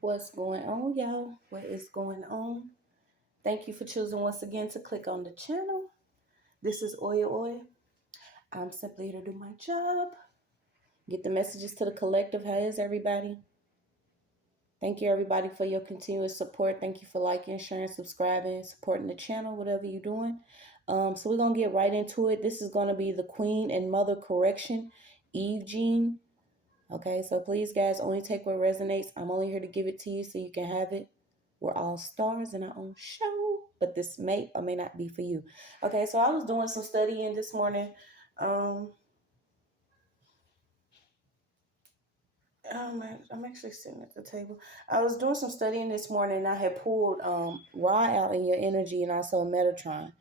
What's going on, y'all? What is going on? Thank you for choosing once again to click on the channel. This is OYAOY. I'm simply here to do my job. Get the messages to the collective. How is everybody? Thank you, everybody, for your continuous support. Thank you for liking, sharing, subscribing, supporting the channel, whatever you're doing. So we're going to get right into it. This is going to be the Queen and Mother Correction, Eve Gene. Okay, so please, guys, only take what resonates. I'm only here to give it to you so you can have it. We're all stars in our own show, but this may or may not be for you. Okay, so I was doing some studying this morning. I'm actually sitting at the table. I was doing some studying this morning, and I had pulled Ra out in your energy and also Metatron.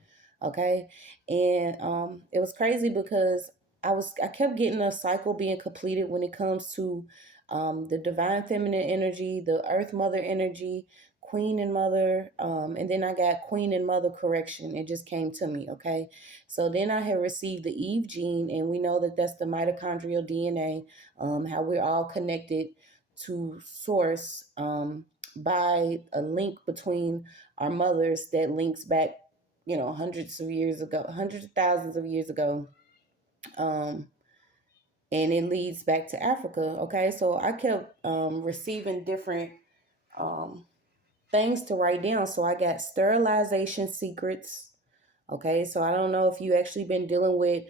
Okay, and it was crazy because I kept getting a cycle being completed when it comes to the divine feminine energy, the earth mother energy, queen and mother, and then I got queen and mother correction. It just came to me. Okay, so then I had received the Eve gene, and we know that that's the mitochondrial DNA, how we're all connected to source by a link between our mothers that links back, hundreds of years ago, hundreds of thousands of years ago. And it leads back to Africa. Okay, so I kept receiving different things to write down. So I got sterilization secrets. Okay, so I don't know if you actually been dealing with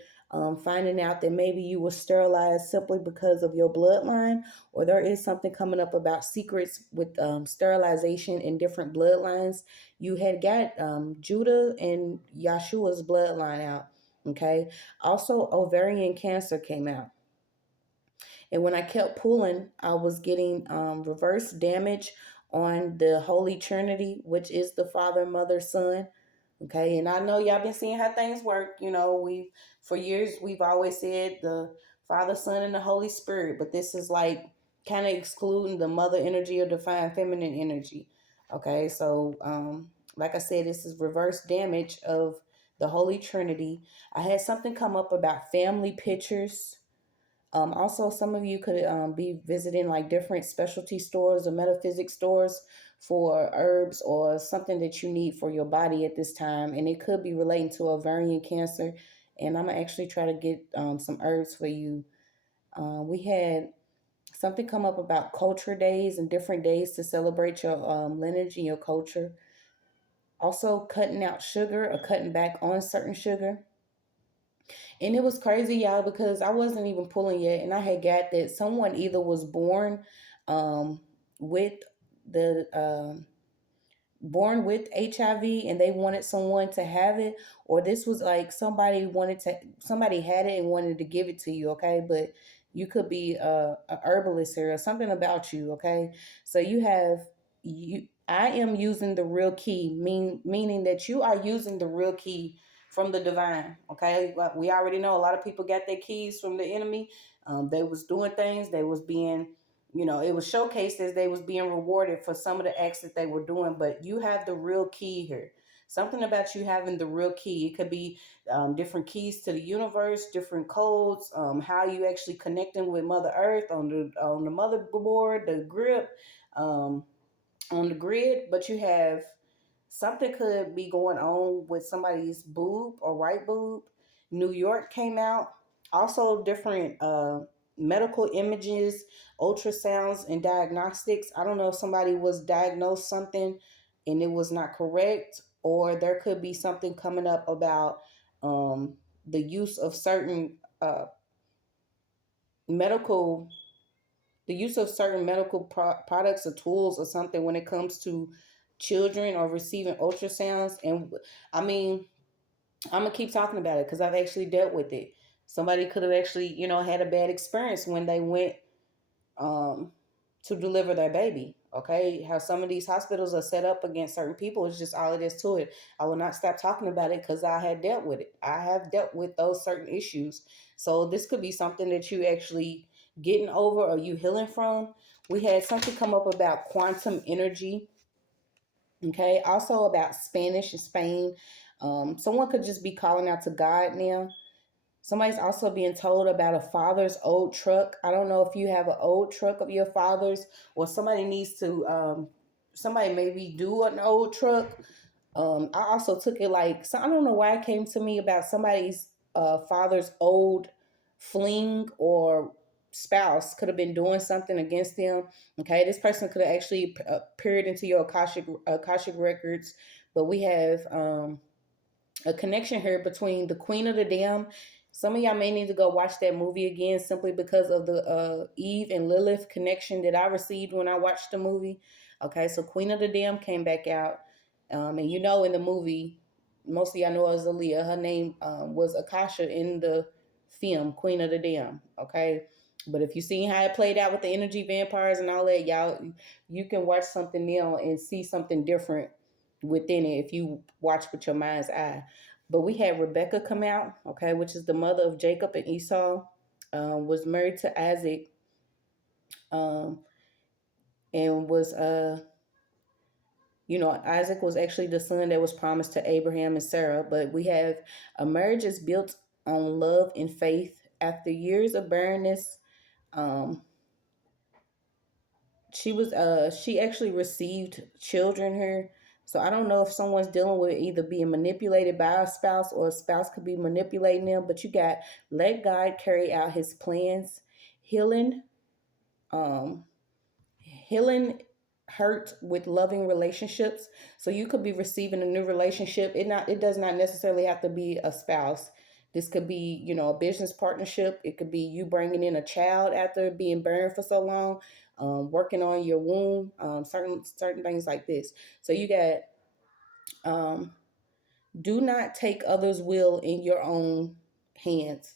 finding out that maybe you were sterilized simply because of your bloodline, or there is something coming up about secrets with sterilization in different bloodlines. You had got Judah and Yahshua's bloodline out. Okay, also ovarian cancer came out. And when I kept pulling, I was getting reverse damage on the Holy Trinity, which is the Father, Mother, Son. Okay, and I know y'all been seeing how things work. For years we've always said the Father, Son, and the Holy Spirit, but this is like kind of excluding the mother energy or divine feminine energy. Okay, so like I said, this is reverse damage of the Holy Trinity. I had something come up about family pictures. Also, some of you could be visiting like different specialty stores or metaphysics stores for herbs or something that you need for your body at this time. And it could be relating to ovarian cancer. And I'm going to actually try to get some herbs for you. We had something come up about culture days and different days to celebrate your lineage and your culture. Also, cutting out sugar or cutting back on certain sugar. And it was crazy, y'all, because I wasn't even pulling yet. And I had got that someone either was born with the born with HIV and they wanted someone to have it, or this was like somebody had it and wanted to give it to you. Okay, but you could be a herbalist here or something about you. Okay, so I am using the real key, meaning that you are using the real key from the divine. Okay, we already know a lot of people got their keys from the enemy. They was doing things. They was being, it was showcased as they was being rewarded for some of the acts that they were doing. But you have the real key here. Something about you having the real key. It could be different keys to the universe, different codes, how you actually connecting with Mother Earth on the motherboard, the grip, on the grid. But you have something could be going on with somebody's boob or right boob. New York came out. Also, different medical images, ultrasounds, and diagnostics. I don't know if somebody was diagnosed something and it was not correct, or there could be something coming up about the use of certain medical products or tools or something when it comes to children or receiving ultrasounds. And I mean, I'm gonna keep talking about it because I've actually dealt with it. Somebody could have actually, had a bad experience when they went to deliver their baby. Okay, how some of these hospitals are set up against certain people is just all it is to it. I will not stop talking about it because I had dealt with it. I have dealt with those certain issues. So this could be something that you actually getting over or you healing from. We had something come up about quantum energy. Okay, also about Spanish and Spain. Someone could just be calling out to God now. Somebody's also being told about a father's old truck. I don't know if you have an old truck of your father's, or somebody needs to, somebody maybe do an old truck. I also took it like, so I don't know why it came to me about somebody's father's old fling or spouse could have been doing something against them. Okay, this person could have actually peered into your Akashic records, but we have a connection here between the Queen of the Dam. Some of y'all may need to go watch that movie again simply because of the Eve and Lilith connection that I received when I watched the movie. Okay, so Queen of the Dam came back out. And you know, in the movie, most of y'all know as Aaliyah. Her name was Akasha in the film Queen of the Dam. Okay, but if you seen how it played out with the energy vampires and all that, y'all, you can watch something now and see something different within it if you watch with your mind's eye. But we had Rebecca come out, okay, which is the mother of Jacob and Esau, was married to Isaac, um, and was Isaac was actually the son that was promised to Abraham and Sarah. But we have a marriage is built on love and faith. After years of barrenness, um, she actually received children here. So I don't know if someone's dealing with either being manipulated by a spouse or a spouse could be manipulating them. But you got let God carry out his plans, healing, um, healing hurt with loving relationships. So you could be receiving a new relationship. It does not necessarily have to be a spouse. This could be, a business partnership. It could be you bringing in a child after being burned for so long, working on your womb, certain things like this. So you got, do not take others' will in your own hands.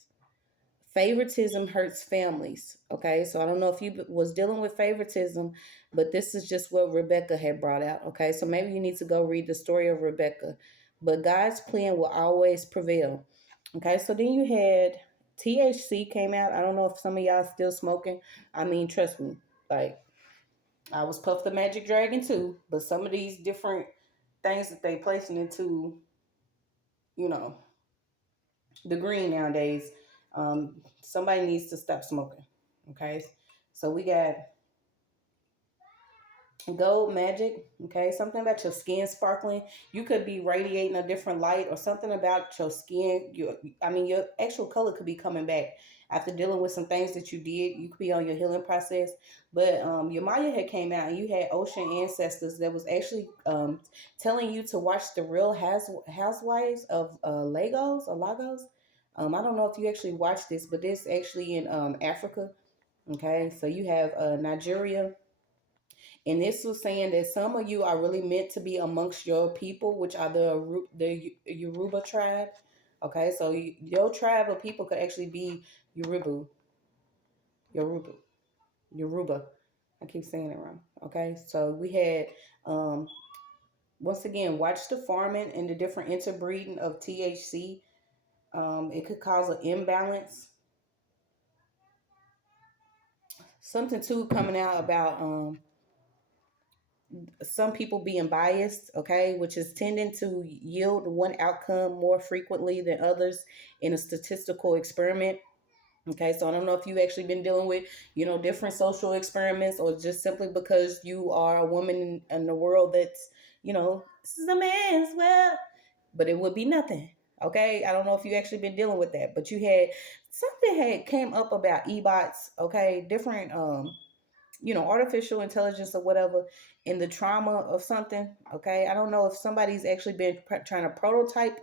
Favoritism hurts families. Okay, so I don't know if you was dealing with favoritism, but this is just what Rebecca had brought out. Okay, so maybe you need to go read the story of Rebecca. But God's plan will always prevail. Okay, so then you had THC came out. I don't know if some of y'all still smoking. I mean, trust me, like I was Puff the Magic Dragon too, but some of these different things that they placing into, you know, the green nowadays, somebody needs to stop smoking. Okay, so we got gold magic. Okay, something about your skin sparkling. You could be radiating a different light, or something about your skin. Your actual color could be coming back after dealing with some things that you did. You could be on your healing process. But your Maya had came out, and you had ocean ancestors that was actually telling you to watch the Real Housewives of Lagos or Lagos. I don't know if you actually watched this, but this actually in Africa. Okay, so you have Nigeria, and this was saying that some of you are really meant to be amongst your people, which are the Yoruba tribe. Okay, so your tribe of people could actually be Yoruba, Yoruba, Yoruba. I keep saying it wrong. Okay, so we had once again, watch the farming and the different interbreeding of THC. It could cause an imbalance. Something too coming out about some people being biased, okay, which is tending to yield one outcome more frequently than others in a statistical experiment. Okay, so I don't know if you've actually been dealing with, different social experiments, or just simply because you are a woman in the world that's, this is a man's world, but it would be nothing. Okay, I don't know if you actually been dealing with that, but you had something had came up about e-bots, okay, different artificial intelligence or whatever, in the trauma of something. Okay, I don't know if somebody's actually been trying to prototype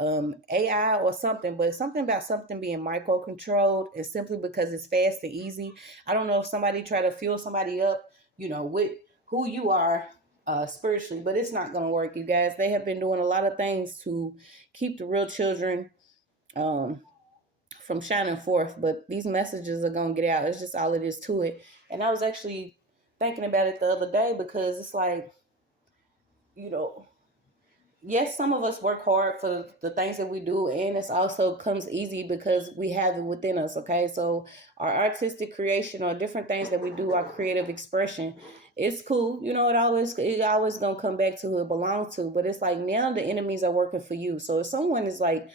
AI or something, but something about something being micro controlled, and simply because it's fast and easy. I don't know if somebody try to fuel somebody up, with who you are spiritually, but it's not going to work, you guys. They have been doing a lot of things to keep the real children um, from shining forth, but these messages are going to get out. It's just all it is to it. And I was actually thinking about it the other day, because it's like, you know, yes, some of us work hard for the things that we do, and it's also comes easy because we have it within us. Okay, so our artistic creation or different things that we do, our creative expression, it's cool. It always gonna come back to who it belongs to. But it's like now the enemies are working for you. So if someone is like,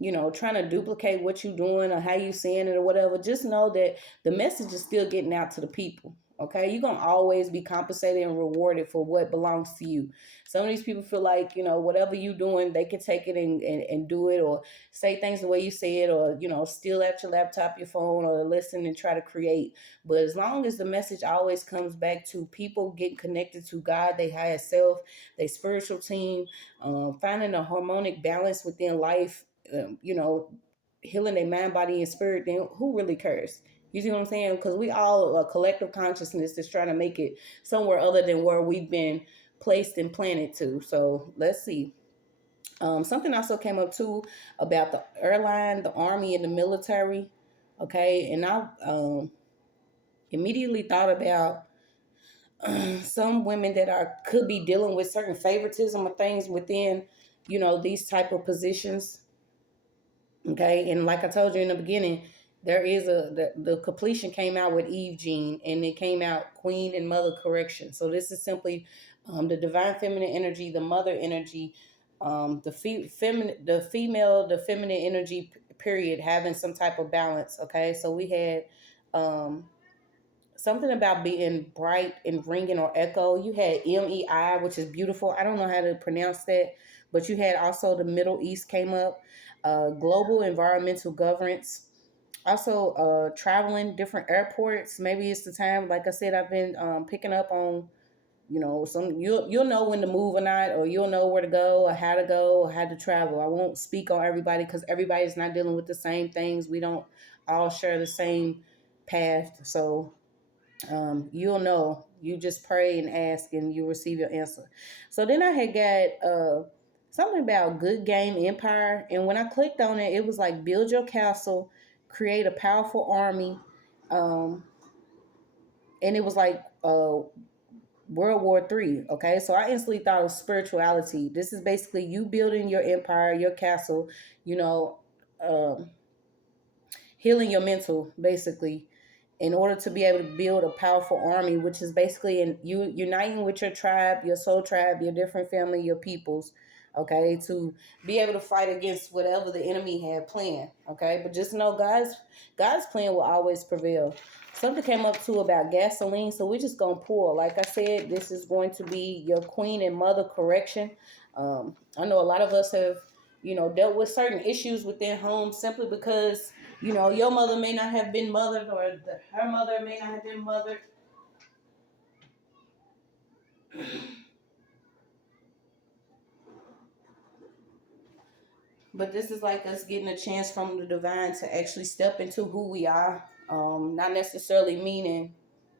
trying to duplicate what you're doing or how you saying it or whatever. Just know that the message is still getting out to the people. Okay, you're gonna always be compensated and rewarded for what belongs to you. Some of these people feel like, whatever you doing, they can take it and do it, or say things the way you say it, or steal at your laptop, your phone, or listen and try to create. But as long as the message always comes back to people getting connected to God, they higher self, their spiritual team, finding a harmonic balance within life, healing their mind, body, and spirit, then who really cares? You see what I'm saying? Because we all a collective consciousness that's trying to make it somewhere other than where we've been placed and planted to. So let's see. Something also came up too about the airline, the army, and the military. Okay, and I immediately thought about some women that could be dealing with certain favoritism or things within, these type of positions. Okay, and like I told you in the beginning, there is the completion came out with Eve gene, and it came out Queen and Mother correction. So this is simply the divine feminine energy, the mother energy, the female, the feminine energy. Period, having some type of balance. Okay, so we had something about being bright and ringing or echo. You had MEI, which is beautiful. I don't know how to pronounce that, but you had also the Middle East came up, global environmental governance. Also, traveling different airports. Maybe it's the time. Like I said, I've been picking up on, some you'll know when to move or not, or you'll know where to go or how to travel. I won't speak on everybody because everybody's not dealing with the same things. We don't all share the same path. So you'll know. You just pray and ask, and you receive your answer. So then I had got something about Good Game Empire, and when I clicked on it, it was like build your castle, create a powerful army, and it was like World War III. Okay, so I instantly thought of spirituality. This is basically you building your empire, your castle, you know, um, healing your mental, basically, in order to be able to build a powerful army, which is basically in you uniting with your tribe, your soul tribe, your different family, your peoples, okay, to be able to fight against whatever the enemy had planned. Okay, but just know God's plan will always prevail. Something came up too about gasoline, so we're just gonna pull. Like I said, this is going to be your queen and mother correction. I know a lot of us have, dealt with certain issues within homes simply because your mother may not have been mothered, or her mother may not have been mothered. But this is like us getting a chance from the divine to actually step into who we are. Not necessarily meaning,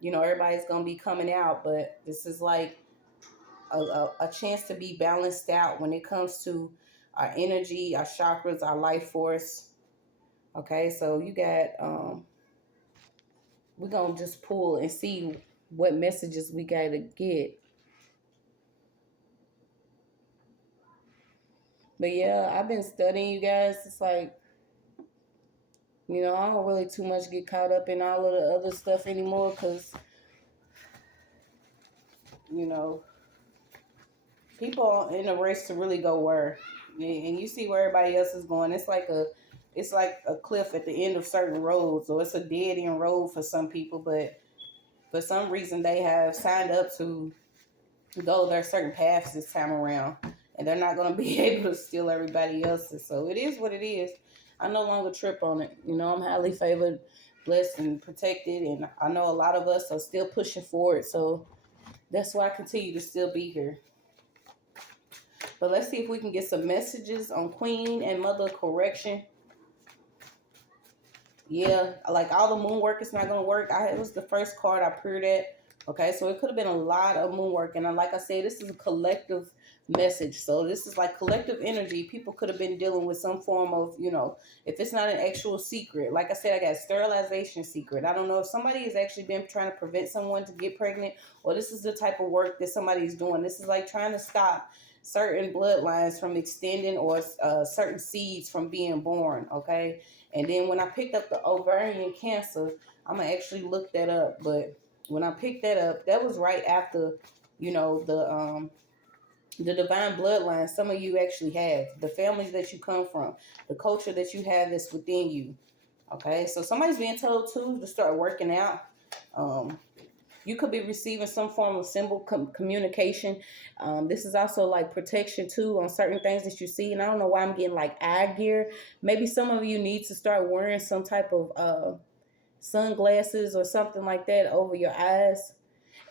everybody's going to be coming out, but this is like a chance to be balanced out when it comes to our energy, our chakras, our life force. Okay, so you got, we're going to just pull and see what messages we got to get. But yeah, I've been studying, you guys. It's like, I don't really too much get caught up in all of the other stuff anymore because, you know, people are in a race to really go where. And you see where everybody else is going. It's like a cliff at the end of certain roads, or it's a dead end road for some people, but for some reason they have signed up to go their certain paths this time around, and they're not going to be able to steal everybody else's. So it is what it is. I no longer trip on it. I'm highly favored, blessed, and protected, and I know a lot of us are still pushing forward. So that's why I continue to still be here. But let's see if we can get some messages on Queen and Mother correction. Yeah, like all the moon work is not going to work. It was the first card I paired at. Okay, so it could have been a lot of moon work. And like I said, this is a collective message. So this is like collective energy. People could have been dealing with some form of, if it's not an actual secret. Like I said, I got sterilization secret. I don't know if somebody has actually been trying to prevent someone to get pregnant, or this is the type of work that somebody's doing. This is like trying to stop certain bloodlines from extending, or certain seeds from being born, okay? And then when I picked up the ovarian cancer, I'm going to actually look that up. But when I picked that up, that was right after, the the divine bloodline some of you actually have, the families that you come from, the culture that you have that's within you. Okay, so somebody's being told too to start working out. You could be receiving some form of symbol communication. This is also like protection too on certain things that you see. And I don't know why I'm getting like eye gear. Maybe some of you need to start wearing some type of sunglasses or something like that over your eyes.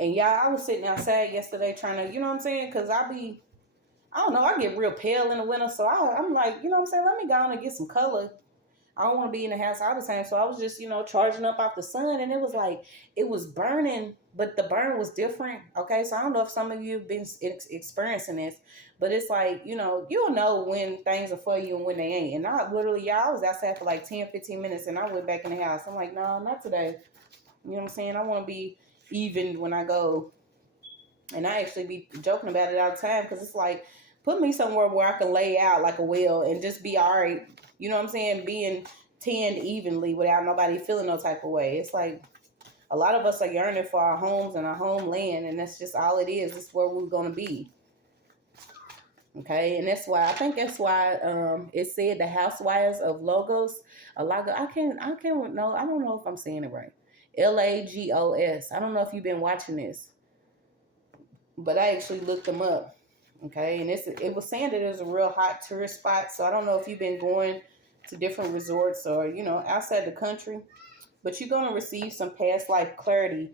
And y'all, I was sitting outside yesterday trying to, you know what I'm saying? Because I don't know, I get real pale in the winter. So I'm like, you know what I'm saying? Let me go on and get some color. I don't want to be in the house all the time. So I was just, charging up off the sun. And it was like, it was burning, but the burn was different. Okay. So I don't know if some of you have been experiencing this, but it's like, you'll know when things are for you and when they ain't. And I literally, y'all, I was outside for like 10, 15 minutes and I went back in the house. I'm like, no, not today. You know what I'm saying? I want to be even when I go. And I actually be joking about it all the time because it's like, put me somewhere where I can lay out like a well and just be all right. You know what I'm saying? Being tanned evenly without nobody feeling no type of way. It's like a lot of us are yearning for our homes and our homeland, and that's just all it is. It's where we're going to be. Okay, and that's why it said the housewives of Lagos. I don't know if I'm saying it right. Lagos. I don't know if you've been watching this, but I actually looked them up. Okay, and it was saying that it was a real hot tourist spot. So I don't know if you've been going to different resorts or outside the country, but you're gonna receive some past life clarity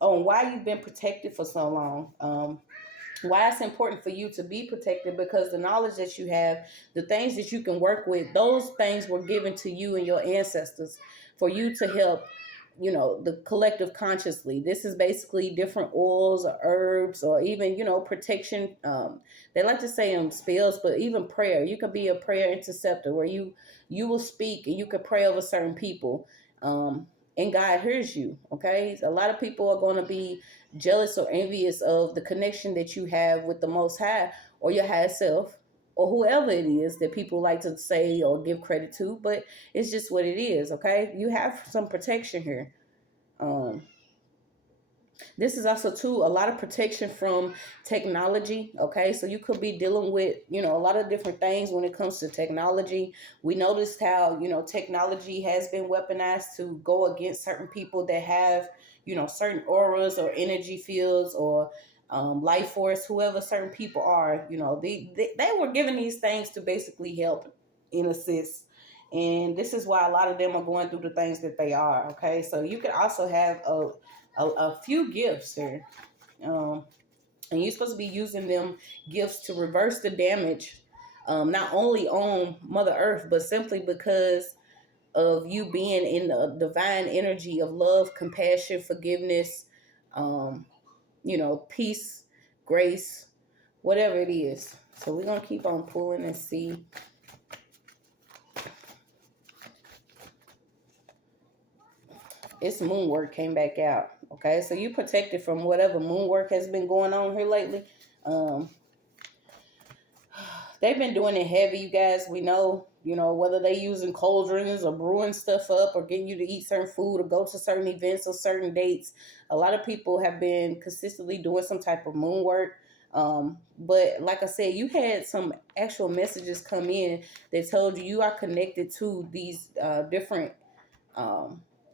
on why you've been protected for so long. Why it's important for you to be protected, because the knowledge that you have, the things that you can work with, those things were given to you and your ancestors for you to help the collective consciously. This is basically different oils or herbs or even protection. They like to say spells, but even prayer. You could be a prayer interceptor where you will speak and you could pray over certain people, and God hears you. Okay, a lot of people are going to be jealous or envious of the connection that you have with the Most High or your higher self, or whoever it is that people like to say or give credit to, but it's just what it is. Okay, you have some protection here. This is also too a lot of protection from technology. Okay, so you could be dealing with a lot of different things when it comes to technology. We noticed how technology has been weaponized to go against certain people that have certain auras or energy fields or life force, whoever certain people are. They were given these things to basically help and assist. And this is why a lot of them are going through the things that they are. Okay, so you could also have a few gifts here, and you're supposed to be using them gifts to reverse the damage, not only on Mother Earth, but simply because of you being in the divine energy of love, compassion, forgiveness, peace, grace, whatever it is. So we're gonna keep on pulling and see. It's moon work came back out. Okay, so you protected from whatever moon work has been going on here lately. They've been doing it heavy, you guys. We know, whether they using cauldrons or brewing stuff up or getting you to eat certain food or go to certain events or certain dates. A lot of people have been consistently doing some type of moon work. But like I said, you had some actual messages come in that told you are connected to these different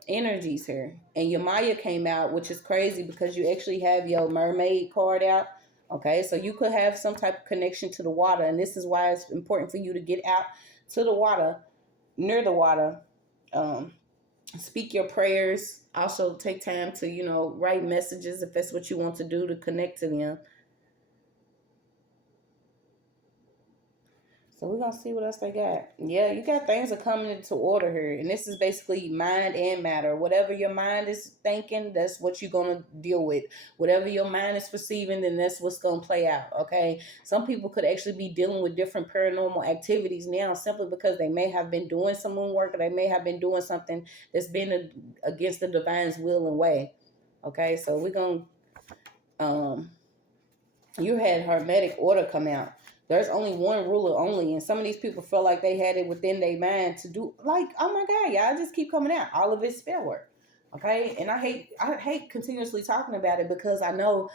energies here, and your Maya came out, which is crazy because you actually have your mermaid card out. Okay, so you could have some type of connection to the water, and this is why it's important for you to get out to the water, near the water. Speak your prayers. Also take time to write messages if that's what you want to do to connect to them. So we're going to see what else they got. Yeah, you got things are coming into order here. And this is basically mind and matter. Whatever your mind is thinking, that's what you're going to deal with. Whatever your mind is perceiving, then that's what's going to play out, okay? Some people could actually be dealing with different paranormal activities now simply because they may have been doing some moon work or they may have been doing something that's been against the divine's will and way, okay? So we're going to... you had Hermetic order come out. There's only one ruler only, and some of these people feel like they had it within their mind to do, like, oh my God, y'all just keep coming out. All of it's spell work. Okay, and I hate continuously talking about it, because I know,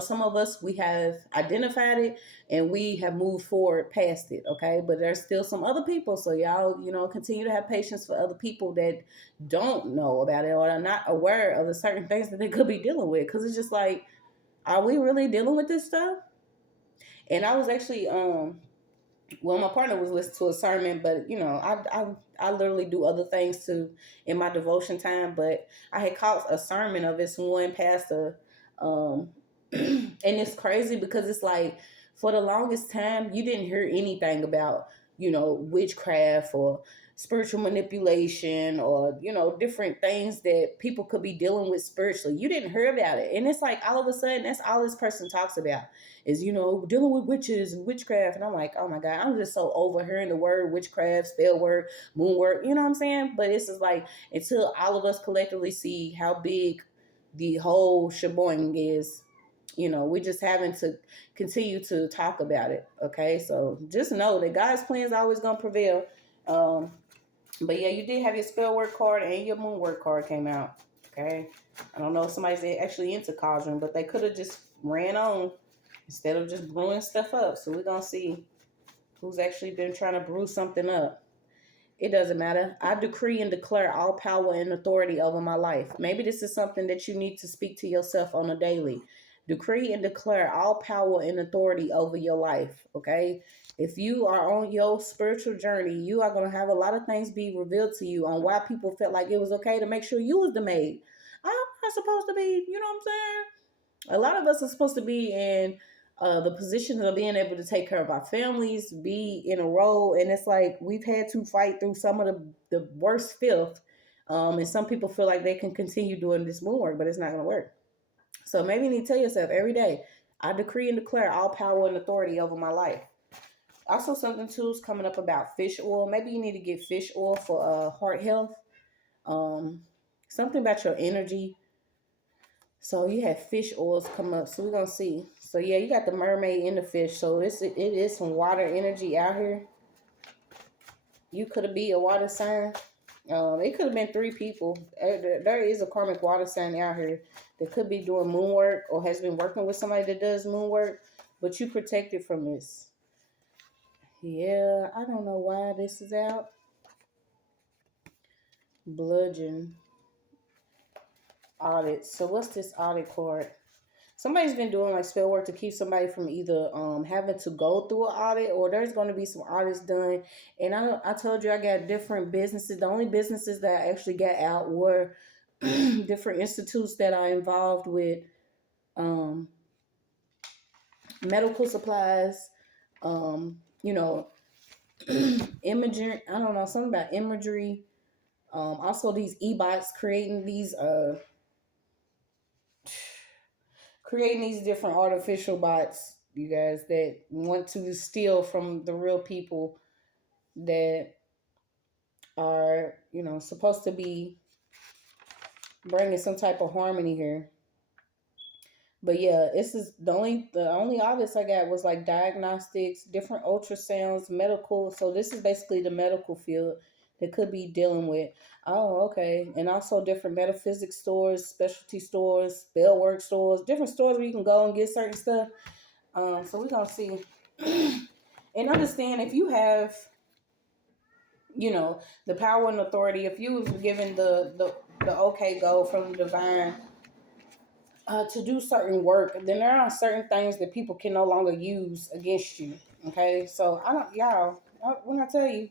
some of us, we have identified it and we have moved forward past it. Okay, but there's still some other people, so y'all, continue to have patience for other people that don't know about it or are not aware of the certain things that they could be dealing with, because it's just like, are we really dealing with this stuff? And I was actually well, my partner was listening to a sermon, but I literally do other things too in my devotion time. But I had caught a sermon of this one pastor, and it's crazy because it's like, for the longest time you didn't hear anything about witchcraft or spiritual manipulation, or different things that people could be dealing with spiritually. You didn't hear about it, and it's like all of a sudden that's all this person talks about is dealing with witches and witchcraft. And I'm like, oh my god, I'm just so over hearing the word witchcraft, spell work, moon work, you know what I'm saying? But it's just like, until all of us collectively see how big the whole sheboing is, we're just having to continue to talk about it. Okay, so just know that God's plan is always going to prevail. But yeah, you did have your spell work card and your moon work card came out. Okay, I don't know if somebody's actually into cauldron, but they could have just ran on instead of just brewing stuff up. So we're going to see who's actually been trying to brew something up. It doesn't matter. I decree and declare all power and authority over my life. Maybe this is something that you need to speak to yourself on a daily. Decree and declare all power and authority over your life, okay? If you are on your spiritual journey, you are going to have a lot of things be revealed to you on why people felt like it was okay to make sure you was the maid. I'm not supposed to be, you know what I'm saying? A lot of us are supposed to be in the position of being able to take care of our families, be in a role, and it's like we've had to fight through some of the worst filth, and some people feel like they can continue doing this moon work, but it's not going to work. So maybe you need to tell yourself every day, I decree and declare all power and authority over my life. Also, something too is coming up about fish oil. Maybe you need to get fish oil for heart health. Um, Something about your energy. So you have fish oils come up. So we're gonna see. So yeah, you got the mermaid and the fish. So it is some water energy out here. You could be a water sign. It could have been 3 people. There is a karmic water sign out here that could be doing moon work or has been working with somebody that does moon work, but you protected from this. Yeah, I don't know why this is out. Bludgeon audit. So what's this audit card? Somebody's been doing like spell work to keep somebody from either having to go through an audit, or there's going to be some audits done. And I told you I got different businesses. The only businesses that I actually got out were different institutes that are involved with medical supplies, you know, imaging. I don't know, something about imagery. Also these e-bots creating these different artificial bots, you guys, that want to steal from the real people that are, supposed to be bringing some type of harmony here. But yeah, this is the only audits I got was like diagnostics, different ultrasounds, medical. So this is basically the medical field that could be dealing with. Oh, okay. And also different metaphysics stores, specialty stores, spell work stores, different stores where you can go and get certain stuff. So we're gonna see. And understand, if you have, the power and authority, if you was given the okay go from the divine to do certain work, then there are certain things that people can no longer use against you. Okay, so when I tell you,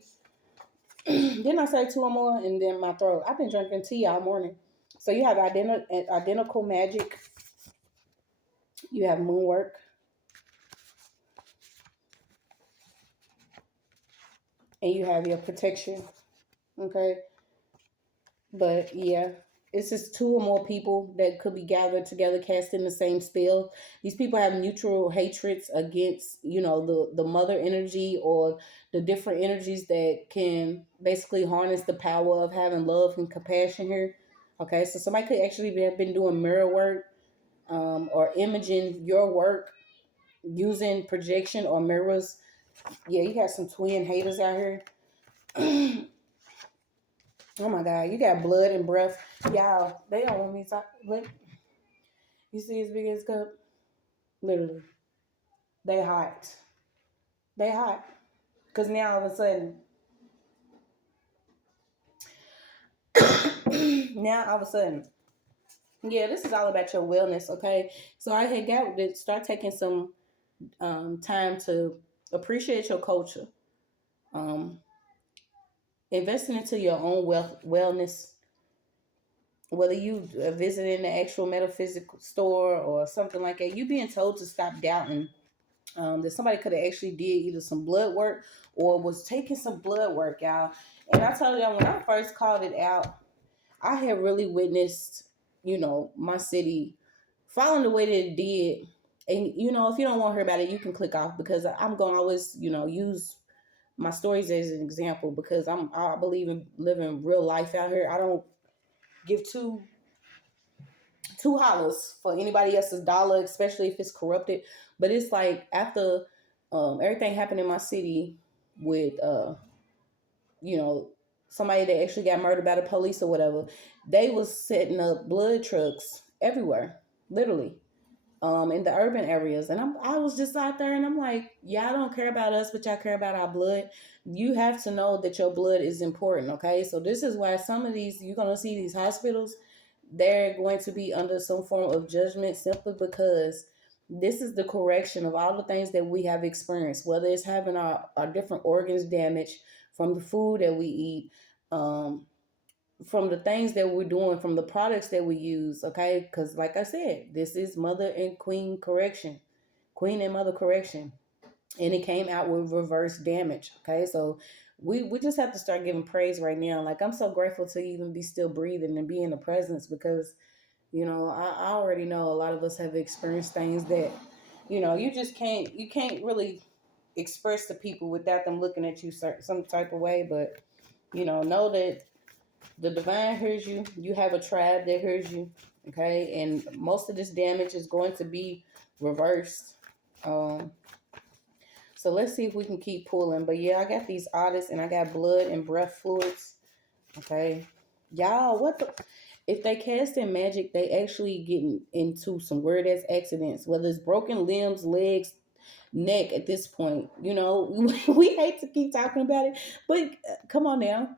didn't I say 2 or more? And then my throat. I've been drinking tea all morning. So you have identical magic. You have moon work. And you have your protection. Okay. But yeah, it's just 2 or more people that could be gathered together casting the same spell. These people have mutual hatreds against, the mother energy or the different energies that can basically harness the power of having love and compassion here. Okay, so somebody could actually have been doing mirror work, or imaging your work using projection or mirrors. Yeah, you got some twin haters out here. Oh my God, you got blood and breath. Y'all, they don't want me to talk. Look, you see his big as cup? Literally. They hot. They hot. Because now all of a sudden, now all of a sudden, yeah, this is all about your wellness, okay? So I had got to start taking some time to appreciate your culture, um, investing into your own wellness, whether you visiting the actual metaphysical store or something like that. You being told to stop doubting that somebody could have actually did either some blood work or was taking some blood work, y'all. And I told y'all when I first called it out, I had really witnessed, my city following the way that it did. And if you don't want to hear about it, you can click off because I'm gonna always, use my stories as an example because I believe in living real life out here. I don't give two hollers for anybody else's dollar, especially if it's corrupted. But it's like after everything happened in my city with you know somebody that actually got murdered by the police or whatever, they was setting up blood trucks everywhere, literally, in the urban areas. And I was just out there and I'm like, y'all don't care about us, but y'all care about our blood. You have to know that your blood is important, okay? So this is why some of these, you're going to see these hospitals, they're going to be under some form of judgment simply because this is the correction of all the things that we have experienced, whether it's having our different organs damaged from the food that we eat, um, from the things that we're doing, from the products that we use, okay? Because, like I said, this is mother and queen correction, queen and mother correction, and it came out with reverse damage, okay? So we just have to start giving praise right now. Like, I'm so grateful to even be still breathing and be in the presence because, I already know a lot of us have experienced things that, you just can't really express to people without them looking at you some type of way. But, know that the divine hears you. You have a tribe that hears you. Okay. And most of this damage is going to be reversed. So let's see if we can keep pulling. But yeah, I got these audits and I got blood and breath fluids. Okay. Y'all, if they cast in magic, they actually getting into some weird ass accidents, whether it's broken limbs, legs, neck at this point. We hate to keep talking about it, but come on now.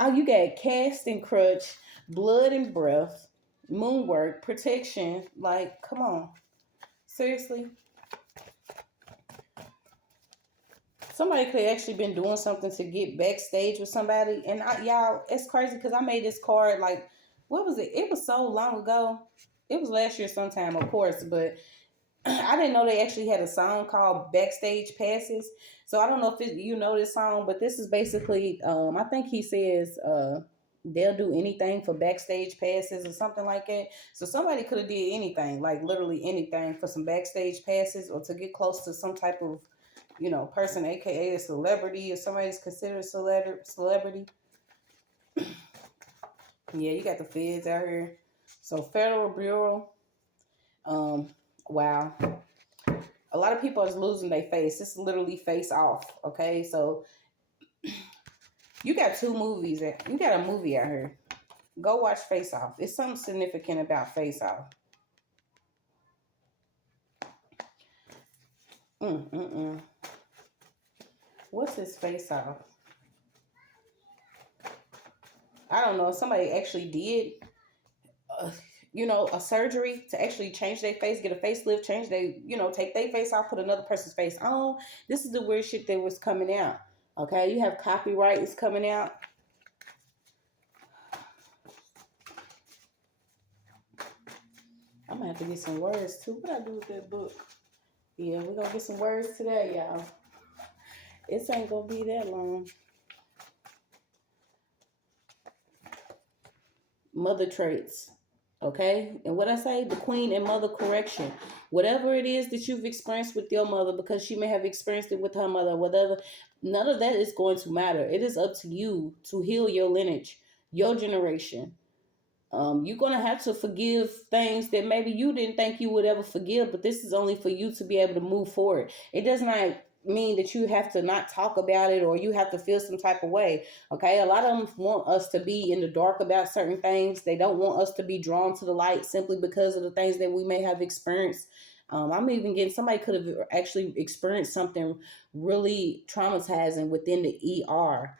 Oh, you got cast and crutch, blood and breath, moonwork, protection. Like, come on. Seriously? Somebody could have actually been doing something to get backstage with somebody. And y'all, it's crazy because I made this card, like, what was it? It was so long ago. It was last year sometime, of course, but I didn't know they actually had a song called Backstage Passes. So I don't know if you know this song, but this is basically, I think he says they'll do anything for backstage passes or something like that. So somebody could have did anything, like literally anything for some backstage passes or to get close to some type of, person, aka a celebrity or somebody's considered a celebrity. Yeah, you got the feds out here. So Federal Bureau, wow. A lot of people is losing their face. It's literally face off. Okay, so you got two movies. You got a movie out here. Go watch Face Off. It's something significant about Face Off. Mm. What's his Face Off? I don't know. Somebody actually did, a surgery to actually change their face, get a facelift, change take their face off, put another person's face on. This is the weird shit that was coming out. Okay, you have copyright is coming out. I'm gonna have to get some words too. What I do with that book? Yeah, we're gonna get some words today, y'all. It ain't gonna be that long. Mother traits. Okay? And what I say, the queen and mother correction. Whatever it is that you've experienced with your mother, because she may have experienced it with her mother, whatever, none of that is going to matter. It is up to you to heal your lineage, your generation. You're going to have to forgive things that maybe you didn't think you would ever forgive, but this is only for you to be able to move forward. It does not mean that you have to not talk about it or you have to feel some type of way. Okay, a lot of them want us to be in the dark about certain things. They don't want us to be drawn to the light simply because of the things that we may have experienced. I'm even getting, somebody could have actually experienced something really traumatizing within the ER.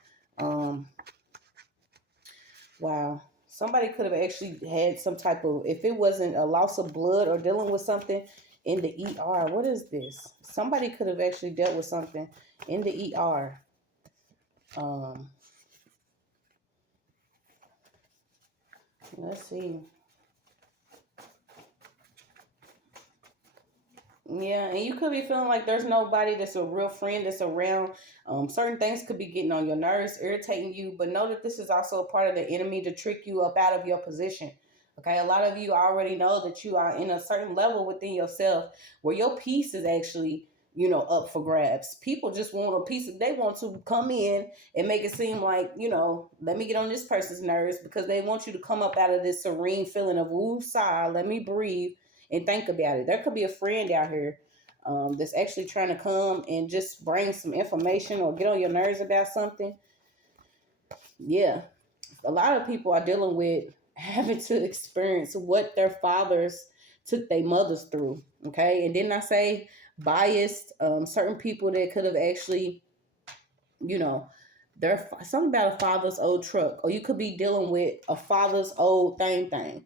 Wow. Somebody could have actually had some type of, if it wasn't a loss of blood or dealing with something in the ER. What is this? Somebody could have actually dealt with something in the ER. Let's see. Yeah, and you could be feeling like there's nobody that's a real friend that's around. Certain things could be getting on your nerves, irritating you, but know that this is also a part of the enemy to trick you up out of your position. Okay, a lot of you already know that you are in a certain level within yourself where your peace is actually, up for grabs. People just want a piece of, they want to come in and make it seem like, let me get on this person's nerves because they want you to come up out of this serene feeling of, ooh, sigh, let me breathe and think about it. There could be a friend out here that's actually trying to come and just bring some information or get on your nerves about something. Yeah, a lot of people are dealing with having to experience what their fathers took their mothers through. Okay, and didn't I say biased? Certain people that could have actually, they're something about a father's old truck, or you could be dealing with a father's old thing.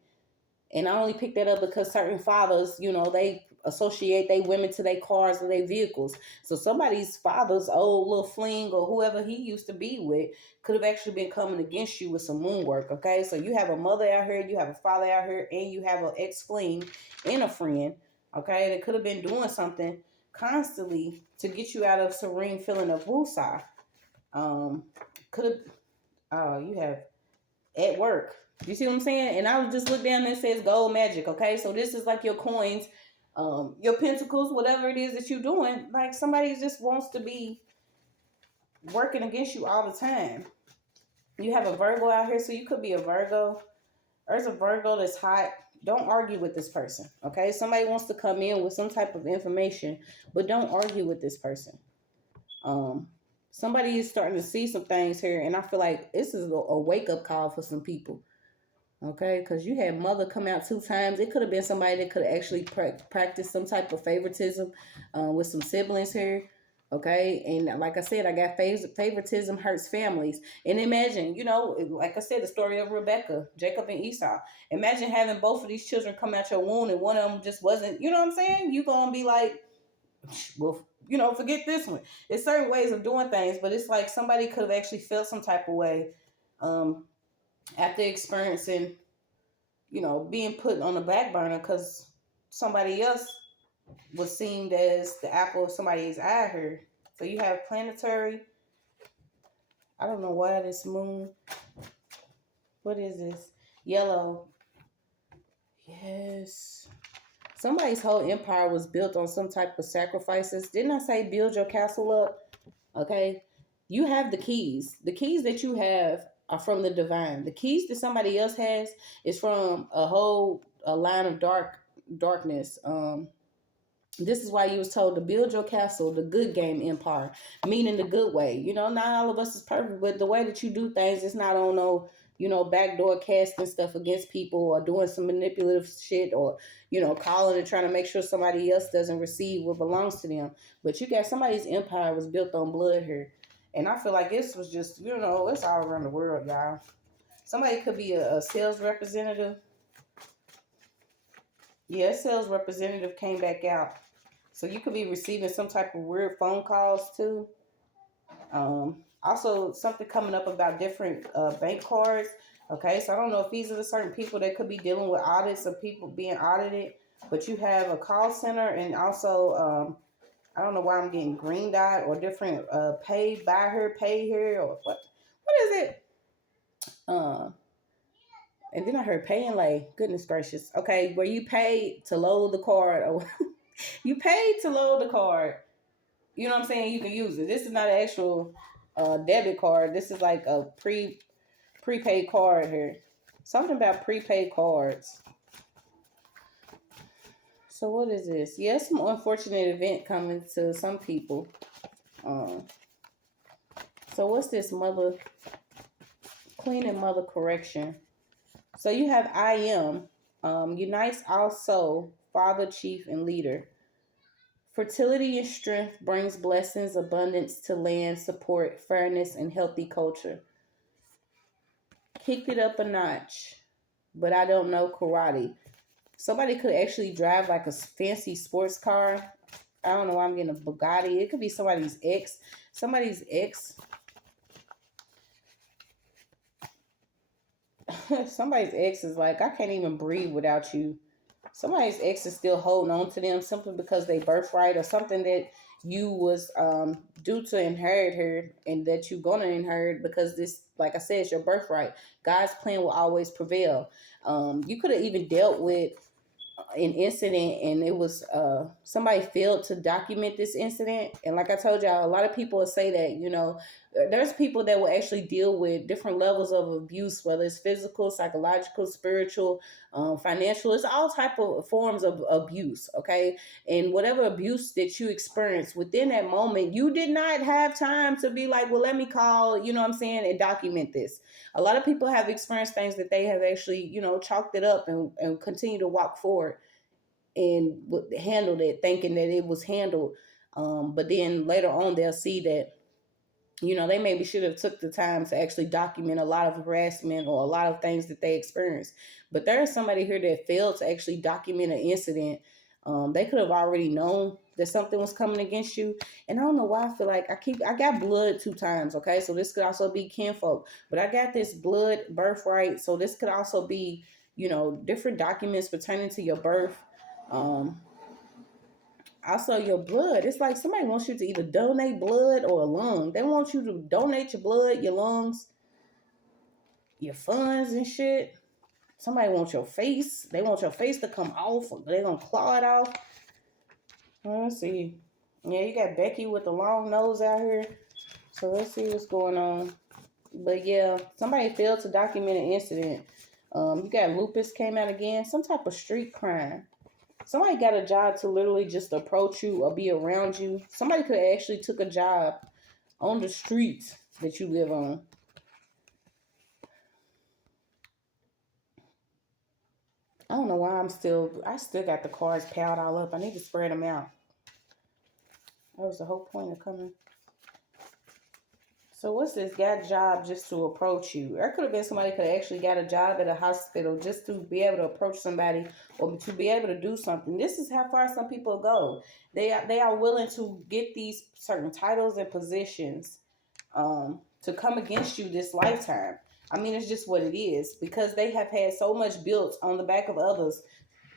And I only pick that up because certain fathers, they associate their women to their cars or their vehicles. So somebody's father's old little fling or whoever he used to be with could have actually been coming against you with some moon work. Okay, so you have a mother out here, you have a father out here, and you have an ex fling and a friend. Okay, that could have been doing something constantly to get you out of serene feeling of woosah. Could have. You have at work. You see what I'm saying? And I would just look down and it says gold magic. Okay, so this is like your coins, your pentacles, whatever it is that you're doing. Like somebody just wants to be working against you all the time. You have a Virgo out here, so you could be a Virgo. There's a Virgo that's hot. Don't argue with this person. Okay, somebody wants to come in with some type of information, but don't argue with this person. Somebody is starting to see some things here, and I feel like this is a wake up call for some people. Okay, because you had mother come out 2 times. It could have been somebody that could have actually practiced some type of favoritism with some siblings here. Okay, and like I said, I got favoritism hurts families. And imagine, like I said, the story of Rebecca, Jacob and Esau. Imagine having both of these children come out your womb and one of them just wasn't, you know what I'm saying? You gonna be like, well, forget this one. There's certain ways of doing things, but it's like somebody could have actually felt some type of way after experiencing, being put on the back burner because somebody else was seen as the apple of somebody's eye here. So you have planetary. I don't know why this moon. What is this? Yellow. Yes. Somebody's whole empire was built on some type of sacrifices. Didn't I say build your castle up? Okay. You have the keys. The keys that you have are from the divine. The keys that somebody else has is from a line of darkness. This is why you was told to build your castle, the good game empire, meaning the good way. Not all of us is perfect, but the way that you do things, it's not on no, backdoor casting stuff against people or doing some manipulative shit or, calling and trying to make sure somebody else doesn't receive what belongs to them. But you got somebody's empire was built on blood here. And I feel like this was just, it's all around the world, y'all. Somebody could be a sales representative. Yeah, a sales representative came back out. So you could be receiving some type of weird phone calls too. Also, something coming up about different bank cards. Okay, so I don't know if these are the certain people that could be dealing with audits or people being audited. But you have a call center and also, I don't know why I'm getting green dot or different pay by her, pay here or what? What is it? And then I heard pay and lay. Goodness gracious. Okay, where you pay to load the card or you paid to load the card. You know what I'm saying? You can use it. This is not an actual debit card. This is like a prepaid card here. Something about prepaid cards. So what is this? Yes, some unfortunate event coming to some people. So what's this mother, queen and mother correction? So you have I am, unites all soul, father, chief, and leader. Fertility and strength brings blessings, abundance to land, support, fairness, and healthy culture. Kicked it up a notch, but I don't know karate. Somebody could actually drive like a fancy sports car. I don't know why I'm getting a Bugatti. It could be somebody's ex. Somebody's ex. Somebody's ex is like, I can't even breathe without you. Somebody's ex is still holding on to them simply because they birthright or something that you was due to inherit her and that you're gonna inherit, because this, like I said, is your birthright. God's plan will always prevail. You could have even dealt with an incident and it was somebody failed to document this incident, and like I told y'all, a lot of people will say that, you know, there's people that will actually deal with different levels of abuse, whether it's physical, psychological, spiritual, financial. It's all type of forms of abuse, okay? And whatever abuse that you experience within that moment, you did not have time to be like, well, let me call, you know what I'm saying, and document this. A lot of people have experienced things that they have actually, you know, chalked it up and continue to walk forward and handled it thinking that it was handled. But then later on they'll see that, you know, they maybe should have took the time to actually document a lot of harassment or a lot of things that they experienced. But there is somebody here that failed to actually document an incident. They could have already known that something was coming against you. And I don't know why I feel like I got blood 2 times, okay? So this could also be kinfolk. But I got this blood birthright. So this could also be, you know, different documents pertaining to your birth. Also your blood. It's like somebody wants you to either donate blood or a lung. They want you to donate your blood, your lungs, your funds and shit. Somebody wants your face. They want your face to come off. They're going to claw it off. Let's see. Yeah, you got Becky with the long nose out here. So let's see what's going on. But yeah, somebody failed to document an incident. You got lupus came out again. Some type of street crime. Somebody got a job to literally just approach you or be around you. Somebody could have actually took a job on the streets that you live on. I don't know why I still got the cards piled all up. I need to spread them out. That was the whole point of coming. So what's this? Got a job just to approach you. There could have been somebody could have actually got a job at a hospital just to be able to approach somebody or to be able to do something. This is how far some people go. They are willing to get these certain titles and positions to come against you this lifetime. I mean, it's just what it is, because they have had so much built on the back of others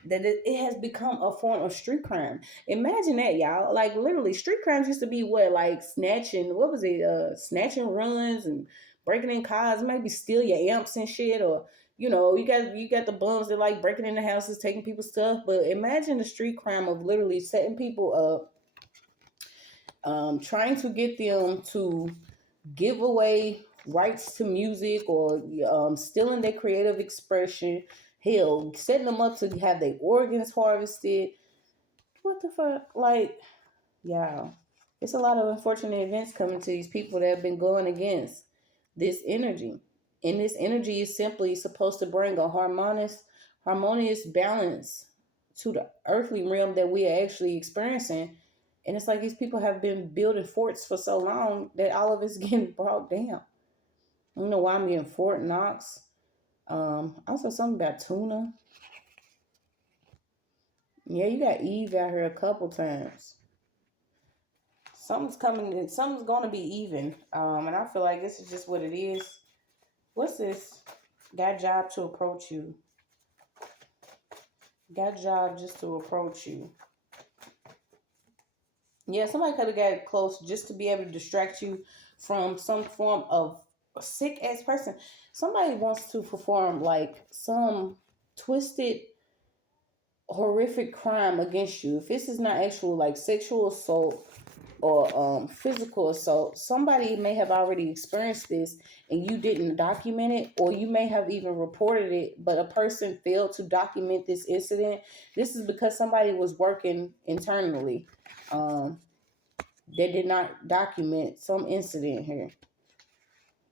that it has become a form of street crime. Imagine that, y'all. Like literally, street crimes used to be what, like snatching. What was it? Snatching runs and breaking in cars. Maybe steal your amps and shit, or you know, you got the bums that like breaking into houses, taking people's stuff. But imagine the street crime of literally setting people up, trying to get them to give away rights to music or stealing their creative expression. Hell, setting them up to have their organs harvested. What the fuck? Like, yeah. It's a lot of unfortunate events coming to these people that have been going against this energy. And this energy is simply supposed to bring a harmonious balance to the earthly realm that we are actually experiencing. And it's like these people have been building forts for so long that all of it's getting brought down. I don't know why I'm getting Fort Knox. Also something about tuna. Yeah, you got Eve out here a couple times. Something's coming. Something's going to be even. And I feel like this is just what it is. What's this? Got job to approach you. Got job just to approach you. Yeah, somebody could have got close just to be able to distract you from some form of a sick ass person. Somebody wants to perform like some twisted, horrific crime against you. If this is not actual like sexual assault or physical assault, somebody may have already experienced this and you didn't document it, or you may have even reported it, but a person failed to document this incident. This is because somebody was working internally. They did not document some incident here.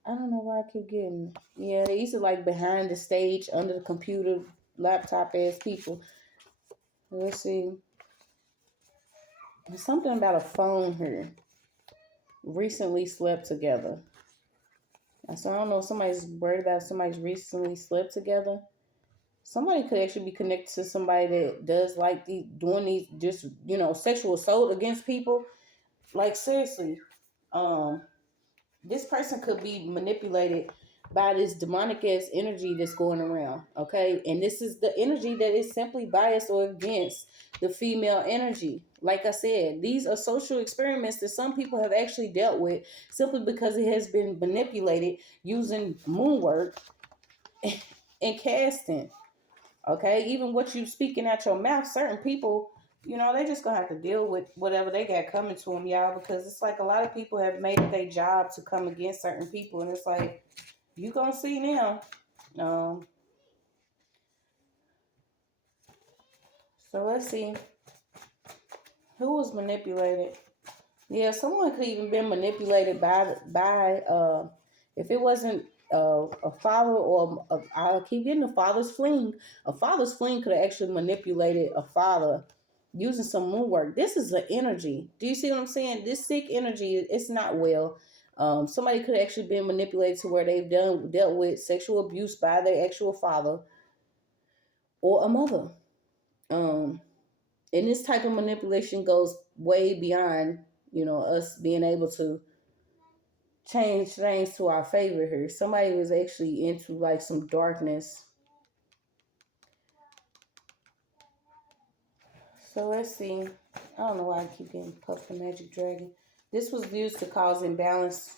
I don't know why I keep getting. Yeah, they used to like behind the stage, under the computer, laptop ass people. Let's see. There's something about a phone here. Recently slept together. So I don't know if somebody's worried about somebody's recently slept together. Somebody could actually be connected to somebody that does like doing these just sexual assault against people. Like seriously, this person could be manipulated by this demonic ass energy that's going around. Okay, and this is the energy that is simply biased or against the female energy. Like I said, these are social experiments that some people have actually dealt with simply because it has been manipulated using moon work and casting. Okay, even what you speaking out your mouth, certain people, they just gonna have to deal with whatever they got coming to them, y'all, because it's like a lot of people have made it their job to come against certain people, and it's like, you gonna see now. So let's see. Who was manipulated? Yeah, someone could even been manipulated by if it wasn't a father or I keep getting a father's fling. A father's fling could have actually manipulated a father using some moon work. This is an energy. Do you see what I'm saying? This sick energy, it's not well. Somebody could have actually been manipulated to where they've dealt with sexual abuse by their actual father or a mother. Um, and this type of manipulation goes way beyond us being able to change things to our favor here. Somebody was actually into like some darkness. So let's see. I don't know why I keep getting Puff the Magic Dragon. This was used to cause imbalance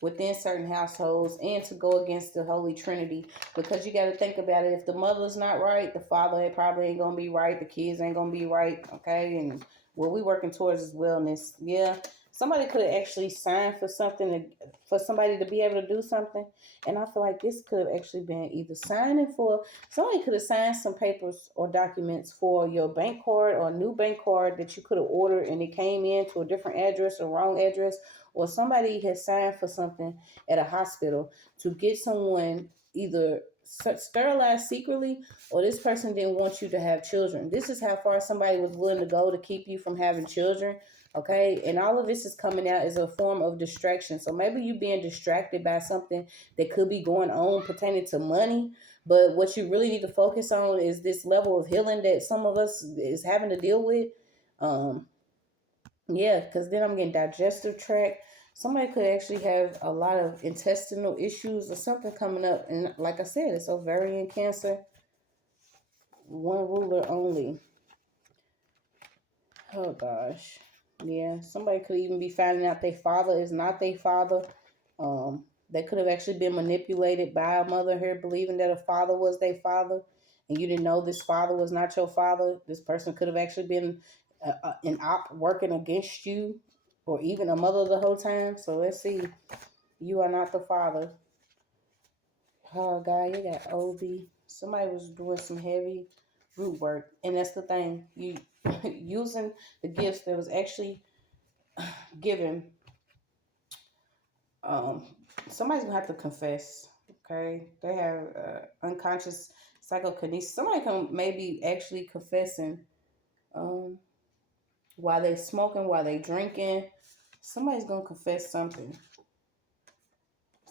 within certain households and to go against the Holy Trinity, because you got to think about it. If the mother's not right, the father probably ain't gonna be right, the kids ain't gonna be right. Okay, and what we working towards is wellness. Yeah, somebody could have actually signed for something for somebody to be able to do something, and I feel like this could have actually been either signing for somebody could have signed some papers or documents for your bank card or a new bank card that you could have ordered and it came in to a different address or wrong address, or somebody has signed for something at a hospital to get someone either sterilized secretly, or this person didn't want you to have children. This is how far somebody was willing to go to keep you from having children. Okay, and all of this is coming out as a form of distraction. So maybe you being distracted by something that could be going on pertaining to money, but what you really need to focus on is this level of healing that some of us is having to deal with. Yeah, because then I'm getting digestive tract. Somebody could actually have a lot of intestinal issues or something coming up. And like I said, it's ovarian cancer. One ruler only. Oh, gosh. Yeah, somebody could even be finding out their father is not their father. They could have actually been manipulated by a mother here, believing that a father was their father, and you didn't know this father was not your father. This person could have actually been an op working against you, or even a mother the whole time. So let's see. You are not the father. Oh, God, you got OB. Somebody was doing some heavy root work, and that's the thing. You using the gifts that was actually given. Somebody's gonna have to confess. Okay, they have unconscious psychokinesis. Somebody can maybe actually confessing, while they smoking, while they drinking. Somebody's gonna confess something.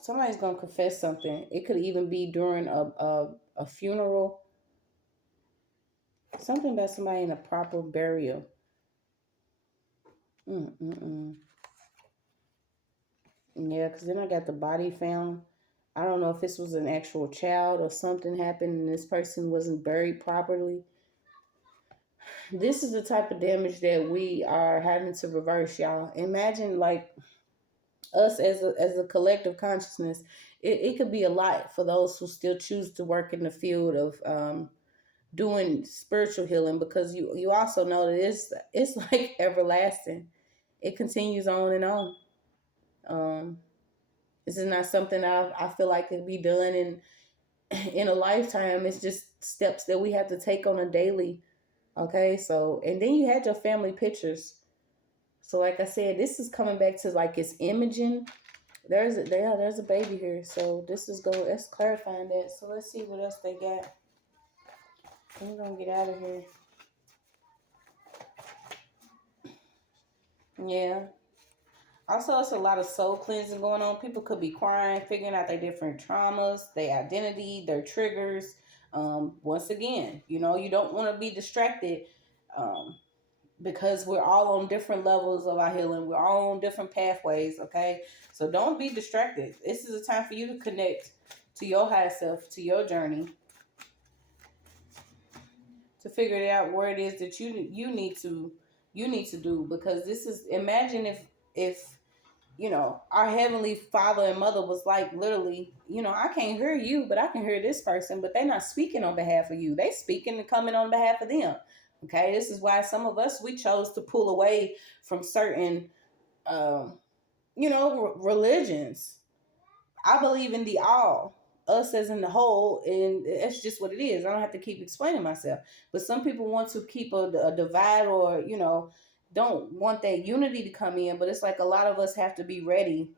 Somebody's gonna confess something. It could even be during a funeral. Something about somebody in a proper burial. Mm-mm-mm. Yeah, because then I got the body found. I don't know if this was an actual child or something happened and this person wasn't buried properly. This is the type of damage that we are having to reverse, y'all. Imagine like us as a collective consciousness. It could be a lot for those who still choose to work in the field of doing spiritual healing, because you also know that it's like everlasting. It continues on and on. Um, this is not something I feel like could be done in a lifetime. It's just steps that we have to take on a daily. Okay, so and then you had your family pictures. So like I said, this is coming back to like it's imaging. There's a baby here. So this is that's clarifying that. So let's see what else they got. We're gonna get out of here. Yeah. Also, it's a lot of soul cleansing going on. People could be crying, figuring out their different traumas, their identity, their triggers. Once again, you don't want to be distracted, because we're all on different levels of our healing. We're all on different pathways, okay? So don't be distracted. This is a time for you to connect to your higher self, to your journey, to figure it out where it is that you need to do. Because this is, imagine if our heavenly father and mother was like, literally, I can't hear you, but I can hear this person, but they're not speaking on behalf of you. They speaking and coming on behalf of them. Okay. This is why some of us, we chose to pull away from certain, religions. I believe in the all, us as in the whole, and that's just what it is. I don't have to keep explaining myself. But some people want to keep a divide, or don't want that unity to come in. But it's like a lot of us have to be ready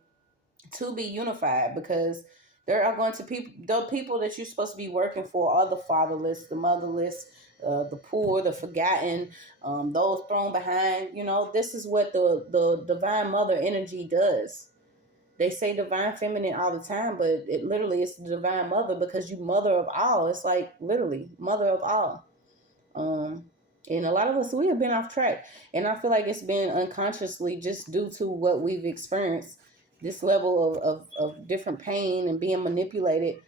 to be unified, because there are going to the people that you're supposed to be working for are the fatherless, the motherless, the poor, the forgotten, those thrown behind. This is what the divine mother energy does. They say divine feminine all the time, but it literally is the divine mother, because you mother of all. It's like literally mother of all. And a lot of us, we have been off track, and I feel like it's been unconsciously just due to what we've experienced, this level of different pain and being manipulated.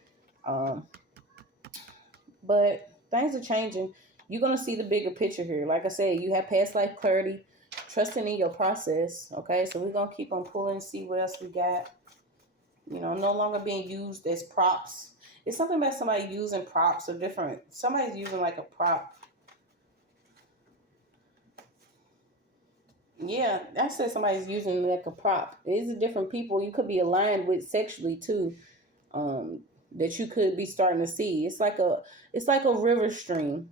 But things are changing. You're going to see the bigger picture here. Like I said, you have past life clarity, trusting in your process. Okay, so we're going to keep on pulling and see what else we got. No longer being used as props. It's something about somebody using props or different. Somebody's using like a prop. Yeah, I said somebody's using like a prop. These are different people you could be aligned with sexually too. That you could be starting to see. It's like a river stream.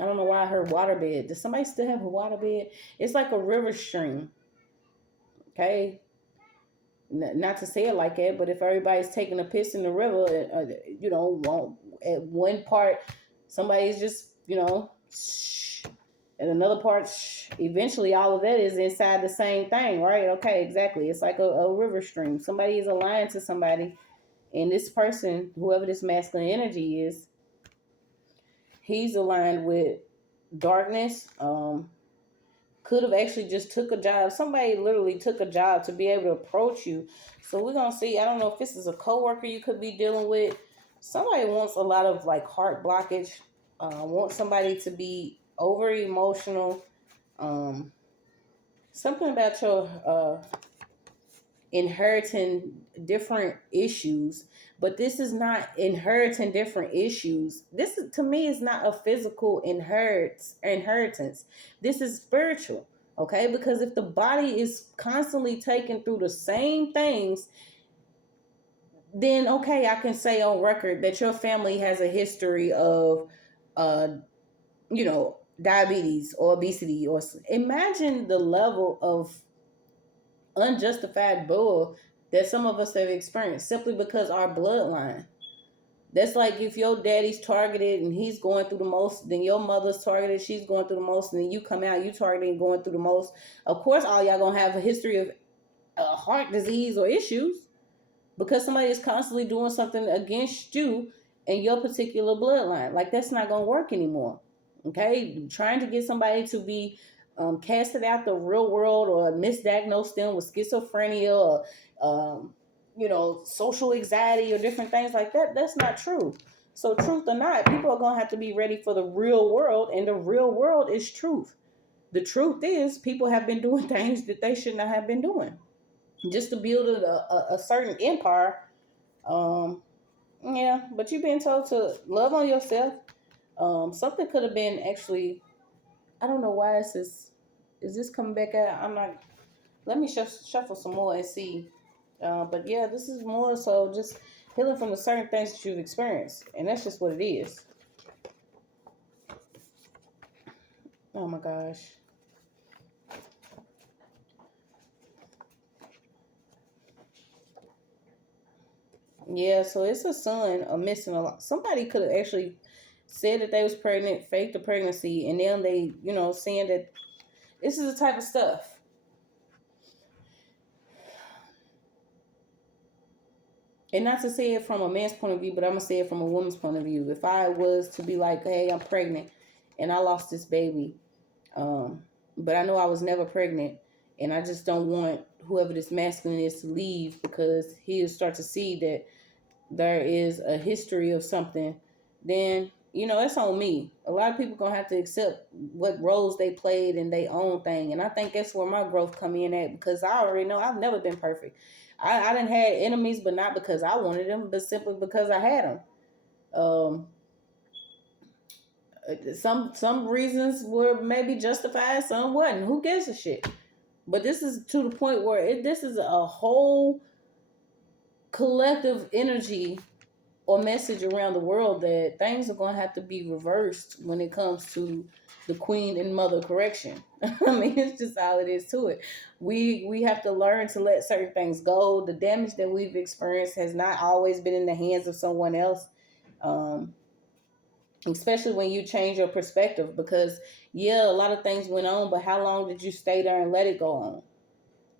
I don't know why I heard waterbed. Does somebody still have a waterbed? It's like a river stream. Okay. Not to say it like that, but if everybody's taking a piss in the river, at one part, somebody's just, and another part, eventually all of that is inside the same thing, right? Okay, exactly. It's like a river stream. Somebody is aligned to somebody, and this person, whoever this masculine energy is, he's aligned with darkness. Could have actually just took a job. Somebody literally took a job to be able to approach you. So we're going to see. I don't know if this is a coworker you could be dealing with. Somebody wants a lot of like heart blockage. Wants somebody to be over emotional. Something about your inheriting different issues, but this is not inheriting different issues. This is, to me, is not a physical inheritance. This is spiritual. Okay, because if the body is constantly taken through the same things, then okay, I can say on record that your family has a history of diabetes or obesity. Or imagine the level of unjustified bull that some of us have experienced simply because our bloodline. That's like if your daddy's targeted and he's going through the most, then your mother's targeted, she's going through the most, and then you come out, you targeted and going through the most. Of course, all y'all gonna have a history of heart disease or issues, because somebody is constantly doing something against you and your particular bloodline. Like, that's not gonna work anymore. Okay, trying to get somebody to be casted out the real world or misdiagnose them with schizophrenia or social anxiety or different things like that, that's not true. So truth or not, people are going to have to be ready for the real world, and the real world is truth. The truth is, people have been doing things that they should not have been doing just to build a certain empire. Yeah, but you've been told to love on yourself. Something could have been actually, I don't know why is this coming back out? I'm not, let me shuffle some more and see. But yeah, this is more so just healing from the certain things that you've experienced. And that's just what it is. Oh my gosh. Yeah, so it's a son missing a lot. Somebody could have actually said that they was pregnant, faked the pregnancy, and then they, saying that this is the type of stuff. And not to say it from a man's point of view, but I'm gonna say it from a woman's point of view. If I was to be like, hey, I'm pregnant and I lost this baby, but I know I was never pregnant, and I just don't want whoever this masculine is to leave, because he'll start to see that there is a history of something, then it's on me. A lot of people gonna have to accept what roles they played in their own thing, and I think that's where my growth come in at, because I already know I've never been perfect. I didn't have enemies, but not because I wanted them, but simply because I had them. Um, some reasons were maybe justified, some wasn't. Who gives a shit? But this is to the point where this is a whole collective energy or message around the world that things are going to have to be reversed when it comes to the queen and mother correction. I mean, it's just all it is to it. We have to learn to let certain things go. The damage that we've experienced has not always been in the hands of someone else. Especially when you change your perspective, because yeah, a lot of things went on, but how long did you stay there and let it go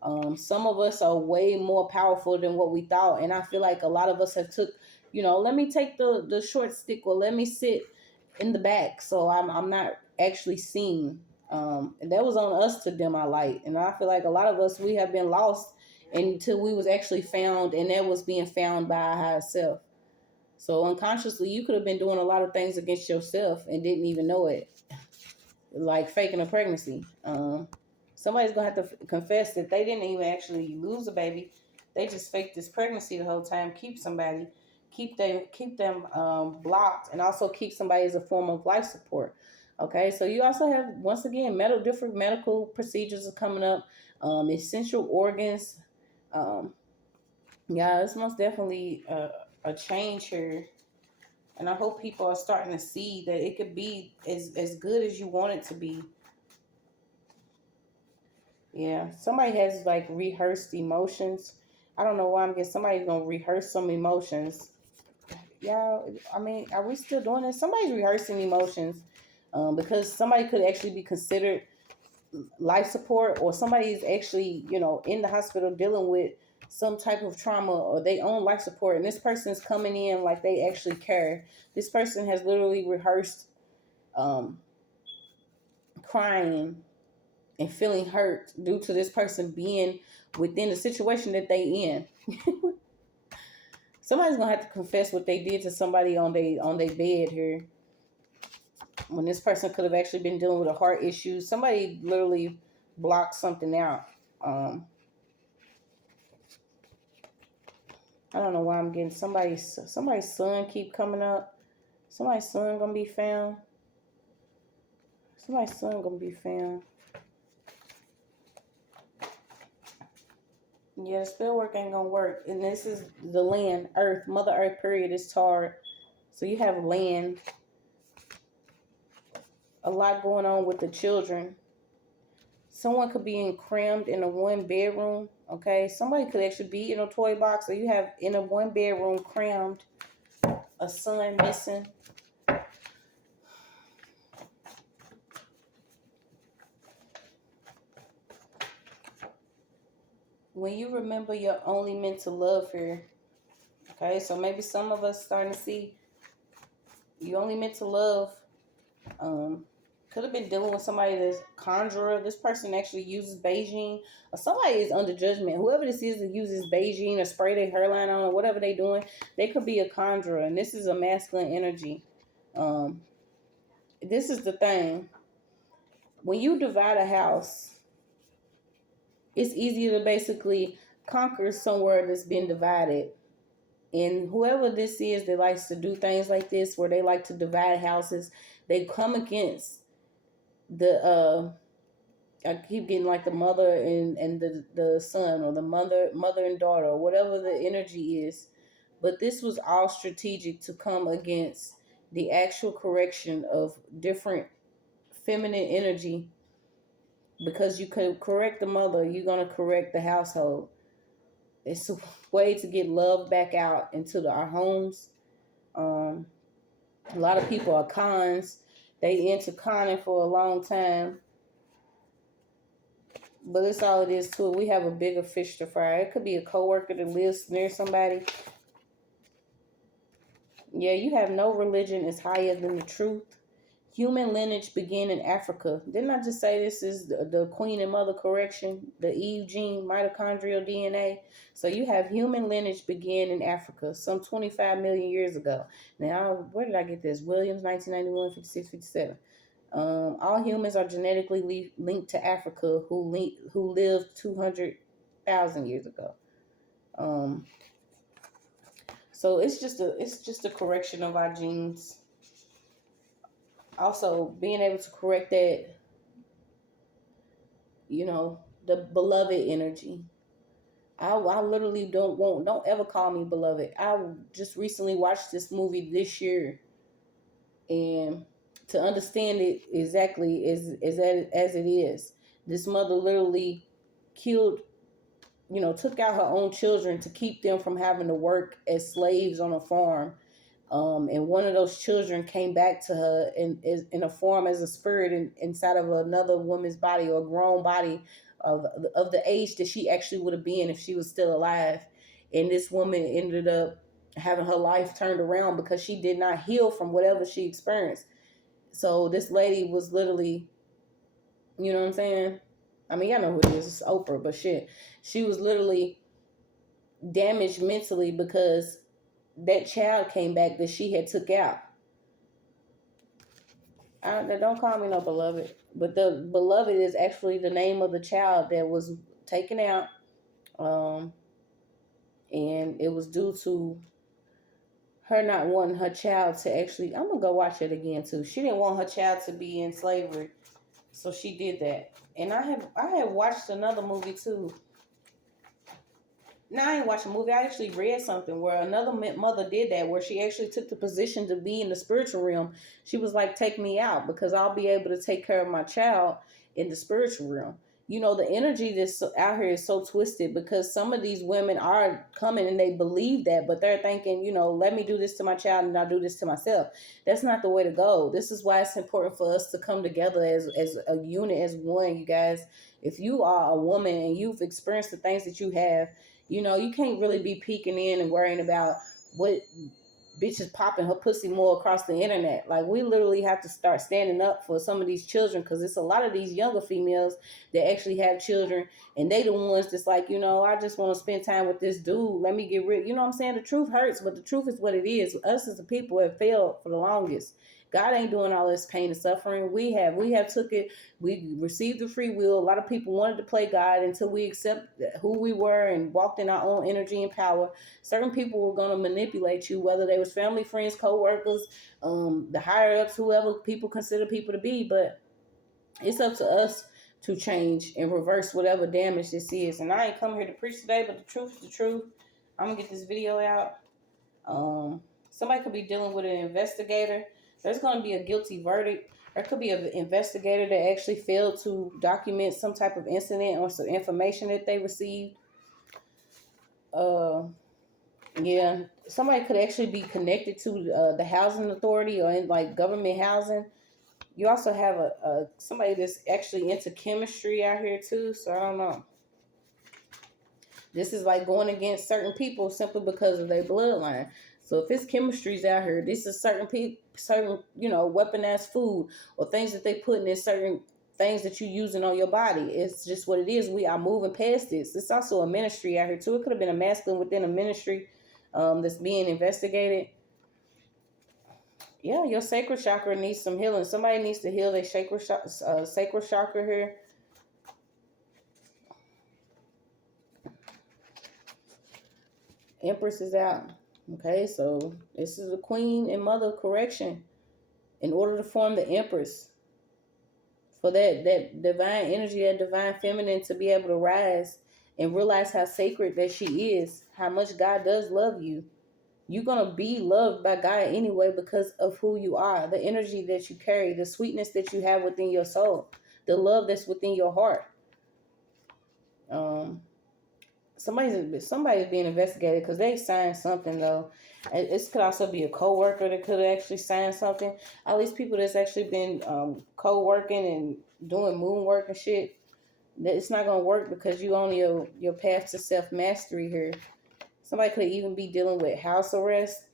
on? Some of us are way more powerful than what we thought, and I feel like a lot of us have took, let me take the short stick, or let me sit in the back so I'm not actually seen. And that was on us to dim our light, and I feel like a lot of us, we have been lost until we was actually found, and that was being found by our higher self. So unconsciously, you could have been doing a lot of things against yourself and didn't even know it, like faking a pregnancy. Somebody's gonna have to confess that they didn't even actually lose a baby. They just faked this pregnancy the whole time. Keep somebody, keep them blocked, and also keep somebody as a form of life support. Okay, so you also have, once again, different medical procedures are coming up. Essential organs. Yeah, it's most definitely a change here. And I hope people are starting to see that it could be as good as you want it to be. Yeah, somebody has like rehearsed emotions. I don't know why I'm getting, somebody's gonna rehearse some emotions. Y'all, I mean, are we still doing this? Somebody's rehearsing emotions, because somebody could actually be considered life support, or somebody is actually, in the hospital dealing with some type of trauma, or they own life support, and this person is coming in like they actually care. This person has literally rehearsed um, crying and feeling hurt due to this person being within the situation that they in. Somebody's gonna have to confess what they did to somebody on their bed here, when this person could have actually been dealing with a heart issue. Somebody literally blocked something out. I don't know why I'm getting somebody's son keep coming up. Somebody's son gonna be found. Somebody's son gonna be found. Yeah, the spell work ain't gonna work. And this is the land, earth, Mother Earth period is tarred. So you have land. A lot going on with the children. Someone could be crammed in a one bedroom. Okay, somebody could actually be in a toy box, or you have in a one bedroom crammed, a son missing. When you remember you're only meant to love here. Okay, so maybe some of us starting to see you only meant to love. Could have been dealing with somebody that's conjurer. This person actually uses Beijing, or somebody is under judgment. Whoever this is that uses Beijing or spray their hairline on, or whatever they're doing, they could be a conjurer, and this is a masculine energy. This is the thing. When you divide a house, it's easier to basically conquer somewhere that's been divided. And whoever this is that likes to do things like this, where they like to divide houses, they come against the I keep getting like the mother and the son, or the mother and daughter, or whatever the energy is. But this was all strategic to come against the actual correction of different feminine energy, because you could correct the mother, you're going to correct the household. It's a way to get love back out into our homes. A lot of people are cons. They into conning for a long time. But it's all it is to it. We have a bigger fish to fry. It could be a coworker that lives near somebody. Yeah, you have no religion is higher than the truth. Human lineage began in Africa. Didn't I just say this is the queen and mother correction? The Eve gene, mitochondrial DNA. So you have human lineage began in Africa some 25 million years ago. Now, where did I get this? Williams, 1991, 56, 57. All humans are genetically linked to Africa who lived 200,000 years ago. So it's just a correction of our genes. Also, being able to correct that, the beloved energy. I literally don't ever call me beloved. I just recently watched this movie this year, and to understand it exactly as it is, this mother literally killed, took out her own children to keep them from having to work as slaves on a farm. And one of those children came back to her in a form as a spirit inside of another woman's body, or a grown body of the age that she actually would have been if she was still alive. And this woman ended up having her life turned around because she did not heal from whatever she experienced. So this lady was literally, you know what I'm saying? I mean, y'all know who it is. It's Oprah, but shit. She was literally damaged mentally because that child came back that she had took out. Don't call me no beloved, but the beloved is actually the name of the child that was taken out, and it was due to her not wanting her child to actually. I'm gonna go watch it again too. She didn't want her child to be in slavery, so she did that. And I have watched another movie too. Now, I ain't watched a movie. I actually read something where another mother did that, where she actually took the position to be in the spiritual realm. She was like, take me out because I'll be able to take care of my child in the spiritual realm. The energy that's out here is so twisted because some of these women are coming and they believe that, but they're thinking, let me do this to my child and I'll do this to myself. That's not the way to go. This is why it's important for us to come together as a unit, as one, you guys. If you are a woman and you've experienced the things that you have, you can't really be peeking in and worrying about what bitch is popping her pussy more across the internet. Like, we literally have to start standing up for some of these children, because it's a lot of these younger females that actually have children, and they the ones that's like, I just want to spend time with this dude. Let me get rid. You know what I'm saying? The truth hurts, but the truth is what it is. Us as a people have failed for the longest. God ain't doing all this pain and suffering. We have took it. We received the free will. A lot of people wanted to play God until we accept who we were and walked in our own energy and power. Certain people were going to manipulate you, whether they was family, friends, co-workers, the higher ups, whoever people consider people to be. But it's up to us to change and reverse whatever damage this is. And I ain't come here to preach today, but the truth is the truth. I'm going to get this video out. Somebody could be dealing with an investigator. There's going to be a guilty verdict. There could be an investigator that actually failed to document some type of incident or some information that they received. Yeah, somebody could actually be connected to the housing authority or in like government housing. You also have somebody that's actually into chemistry out here too. So I don't know. This is like going against certain people simply because of their bloodline. So if it's chemistries out here, this is certain weaponized food or things that they put in certain things that you're using on your body. It's just what it is. We are moving past this. It's also a ministry out here too. It could have been a masculine within a ministry that's being investigated. Yeah, your sacral chakra needs some healing. Somebody needs to heal their sacral chakra here. Empress is out. Okay, so this is a queen and mother correction. In order to form the Empress, for that divine energy, that divine feminine to be able to rise and realize how sacred that she is, how much God does love you. You're going to be loved by God anyway because of who you are, the energy that you carry, the sweetness that you have within your soul, the love that's within your heart. somebody's being investigated because they signed something though. It could also be a co-worker that could have actually signed something. All these people that's actually been co-working and doing moon work and shit, it's not gonna work because you on your path to self-mastery here. Somebody could even be dealing with house arrest.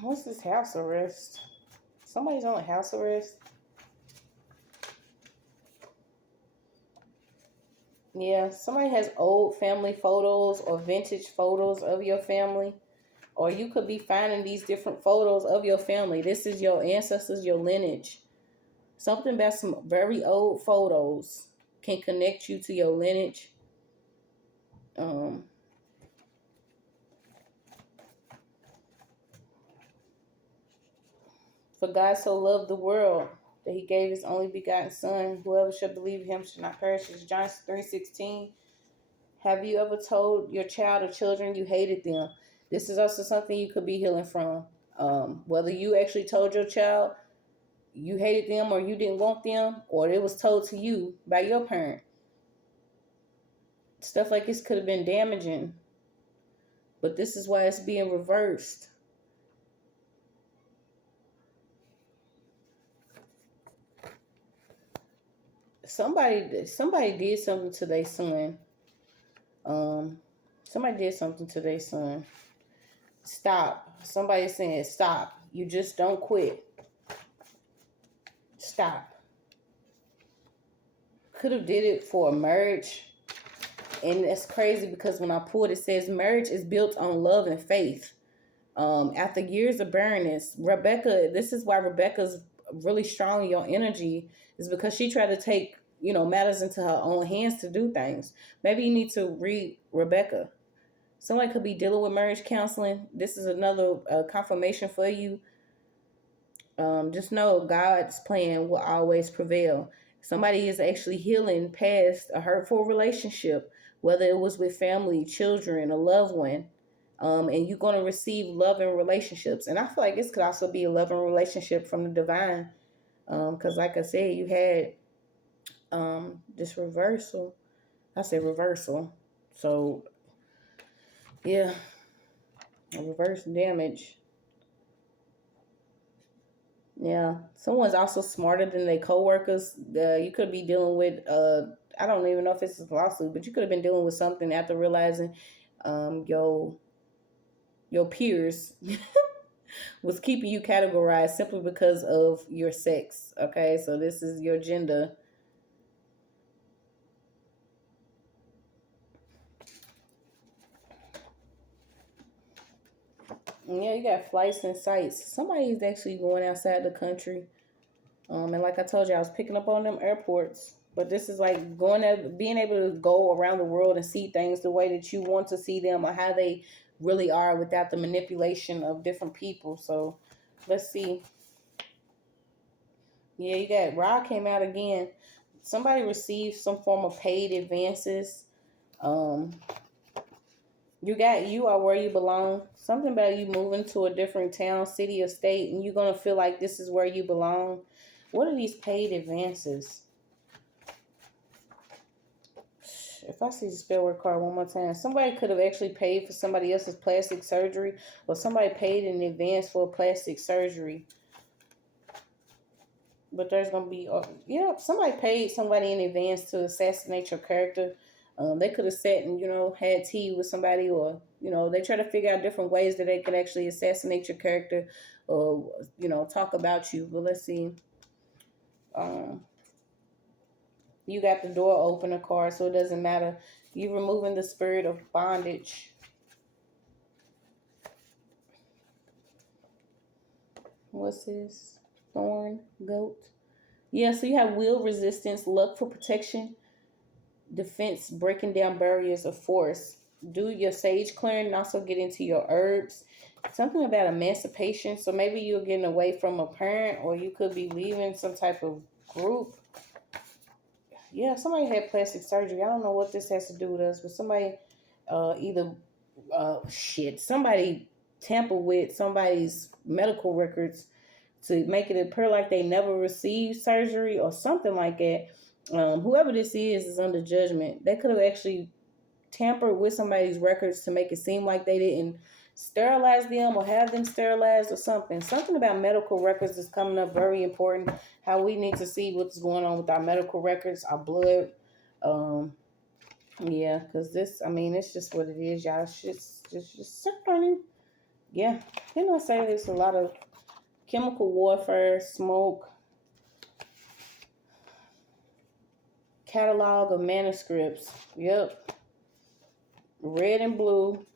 What's this house arrest? Somebody's on a house arrest. Yeah, somebody has old family photos or vintage photos of your family. Or you could be finding these different photos of your family. This is your ancestors, your lineage. Something about some very old photos can connect you to your lineage. For God so loved the world that he gave his only begotten son. Whoever shall believe him shall not perish. It's John 3:16. Have you ever told your child or children you hated them? This is also something you could be healing from. Whether you actually told your child you hated them or you didn't want them, or it was told to you by your parent. Stuff like this could have been damaging. But this is why it's being reversed. Somebody did something to their son. Somebody did something to their son. Stop. Somebody saying stop. You just don't quit. Stop. Could have did it for a marriage. And that's crazy because when I pulled, it says marriage is built on love and faith. After years of barrenness, Rebecca, this is why Rebecca's really strong in your energy, is because she tried to take, matters into her own hands to do things. Maybe you need to read Rebecca. Somebody could be dealing with marriage counseling. This is another confirmation for you. Just know God's plan will always prevail. Somebody is actually healing past a hurtful relationship, whether it was with family, children, a loved one. And you're going to receive love and relationships. And I feel like this could also be a love and relationship from the divine. Because like I said, you had this reversal. I said reversal. So, yeah, a reverse damage. Yeah, someone's also smarter than their coworkers. You could be dealing with, I don't even know if it's a lawsuit, but you could have been dealing with something after realizing your peers was keeping you categorized simply because of your sex. Okay, so this is your gender. Yeah, you got flights and sites. Somebody's actually going outside the country. And like I told you, I was picking up on them airports. But this is like being able to go around the world and see things the way that you want to see them or how they really are without the manipulation of different people. So let's see. Yeah, you got Ra came out again. Somebody received some form of paid advances. You are where you belong. Something about you moving to a different town, city, or state, and you're gonna feel like this is where you belong. What are these paid advances? If I see the spell word card one more time, somebody could have actually paid for somebody else's plastic surgery, or somebody paid in advance for plastic surgery. But there's gonna be, somebody paid somebody in advance to assassinate your character. They could have sat and had tea with somebody, or they try to figure out different ways that they could actually assassinate your character, or talk about you. But let's see. You got the door opener card, so it doesn't matter. You're removing the spirit of bondage. What's this? Thorn, goat. Yeah, so you have will resistance, luck for protection, defense, breaking down barriers of force. Do your sage clearing and also get into your herbs. Something about emancipation. So maybe you're getting away from a parent, or you could be leaving some type of group. Yeah, somebody had plastic surgery. I don't know what this has to do with us, but somebody somebody tampered with somebody's medical records to make it appear like they never received surgery or something like that. Whoever this is under judgment. They could have actually tampered with somebody's records to make it seem like they didn't sterilize them or have them sterilized or something. Something about medical records is coming up very important. How we need to see what's going on with our medical records, our blood. Yeah, because this, I mean, it's just what it is, y'all. It's just learning. Yeah, say there's a lot of chemical warfare, smoke, catalog of manuscripts. Yep. Red and blue.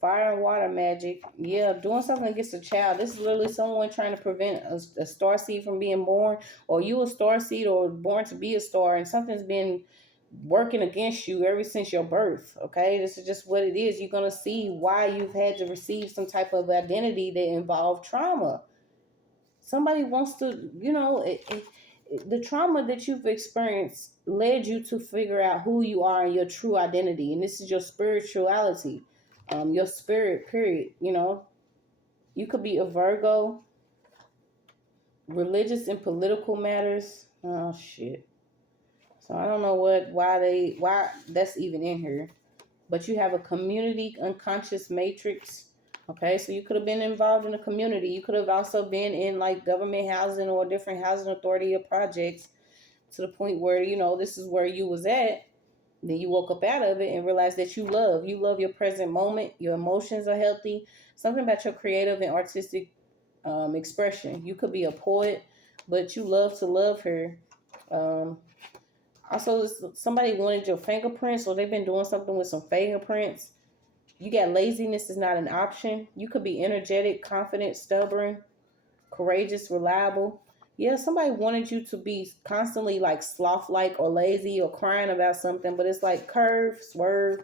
Fire and water magic. Yeah, doing something against a child. This is literally someone trying to prevent a star seed from being born, or you a star seed or born to be a star, and something's been working against you ever since your birth. Okay, this is just what it is. You're going to see why you've had to receive some type of identity that involved trauma. Somebody wants to, the trauma that you've experienced led you to figure out who you are and your true identity. And this is your spirituality, your spirit, period. You could be a Virgo, religious and political matters. Oh, shit. So I don't know why that's even in here. But you have a community unconscious matrix. Okay, so you could have been involved in a community. You could have also been in like government housing or different housing authority or projects to the point where, this is where you was at. Then you woke up out of it and realized that you love your present moment. Your emotions are healthy. Something about your creative and artistic expression. You could be a poet, but you love to love her. Also, somebody wanted your fingerprints, or they've been doing something with some fingerprints. You got laziness is not an option. You could be energetic, confident, stubborn, courageous, reliable. Yeah, somebody wanted you to be constantly like sloth-like or lazy or crying about something, but it's like curve, swerve,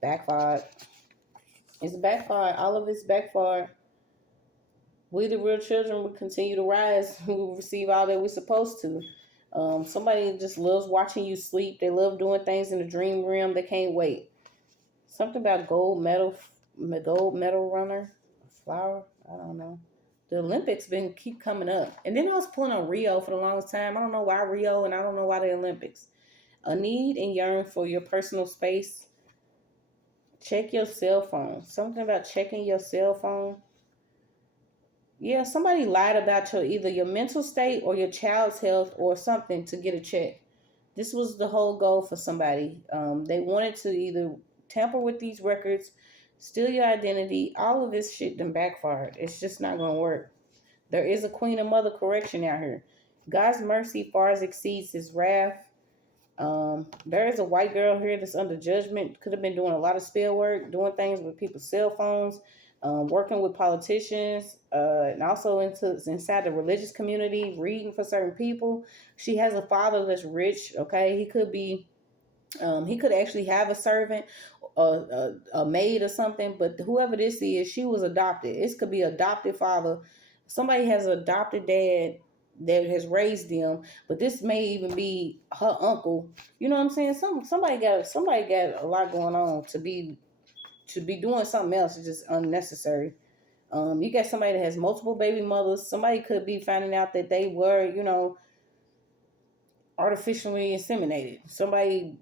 backfired. It's backfired. All of it's backfired. We, the real children, will continue to rise. We will receive all that we're supposed to. Somebody just loves watching you sleep. They love doing things in the dream realm. They can't wait. Something about gold medal runner, flower. I don't know. The Olympics keep coming up, and then I was pulling on Rio for the longest time. I don't know why Rio, and I don't know why the Olympics. A need and yearn for your personal space. Check your cell phone. Something about checking your cell phone. Yeah, somebody lied about either your mental state or your child's health or something to get a check. This was the whole goal for somebody. They wanted to either tamper with these records, steal your identity. All of this shit done backfired. It's just not going to work. There is a queen and mother correction out here. God's mercy far exceeds his wrath. There is a white girl here that's under judgment. Could have been doing a lot of spell work, doing things with people's cell phones, working with politicians, and also inside the religious community, reading for certain people. She has a father that's rich. Okay, he could actually have a servant, a maid or something. But whoever this is, she was adopted. It could be adopted father. Somebody has an adopted dad that has raised them, but this may even be her uncle. You know what I'm saying? Somebody got a lot going on to be doing something else. It's just unnecessary. You got somebody that has multiple baby mothers. Somebody could be finding out that they were, artificially inseminated. Somebody,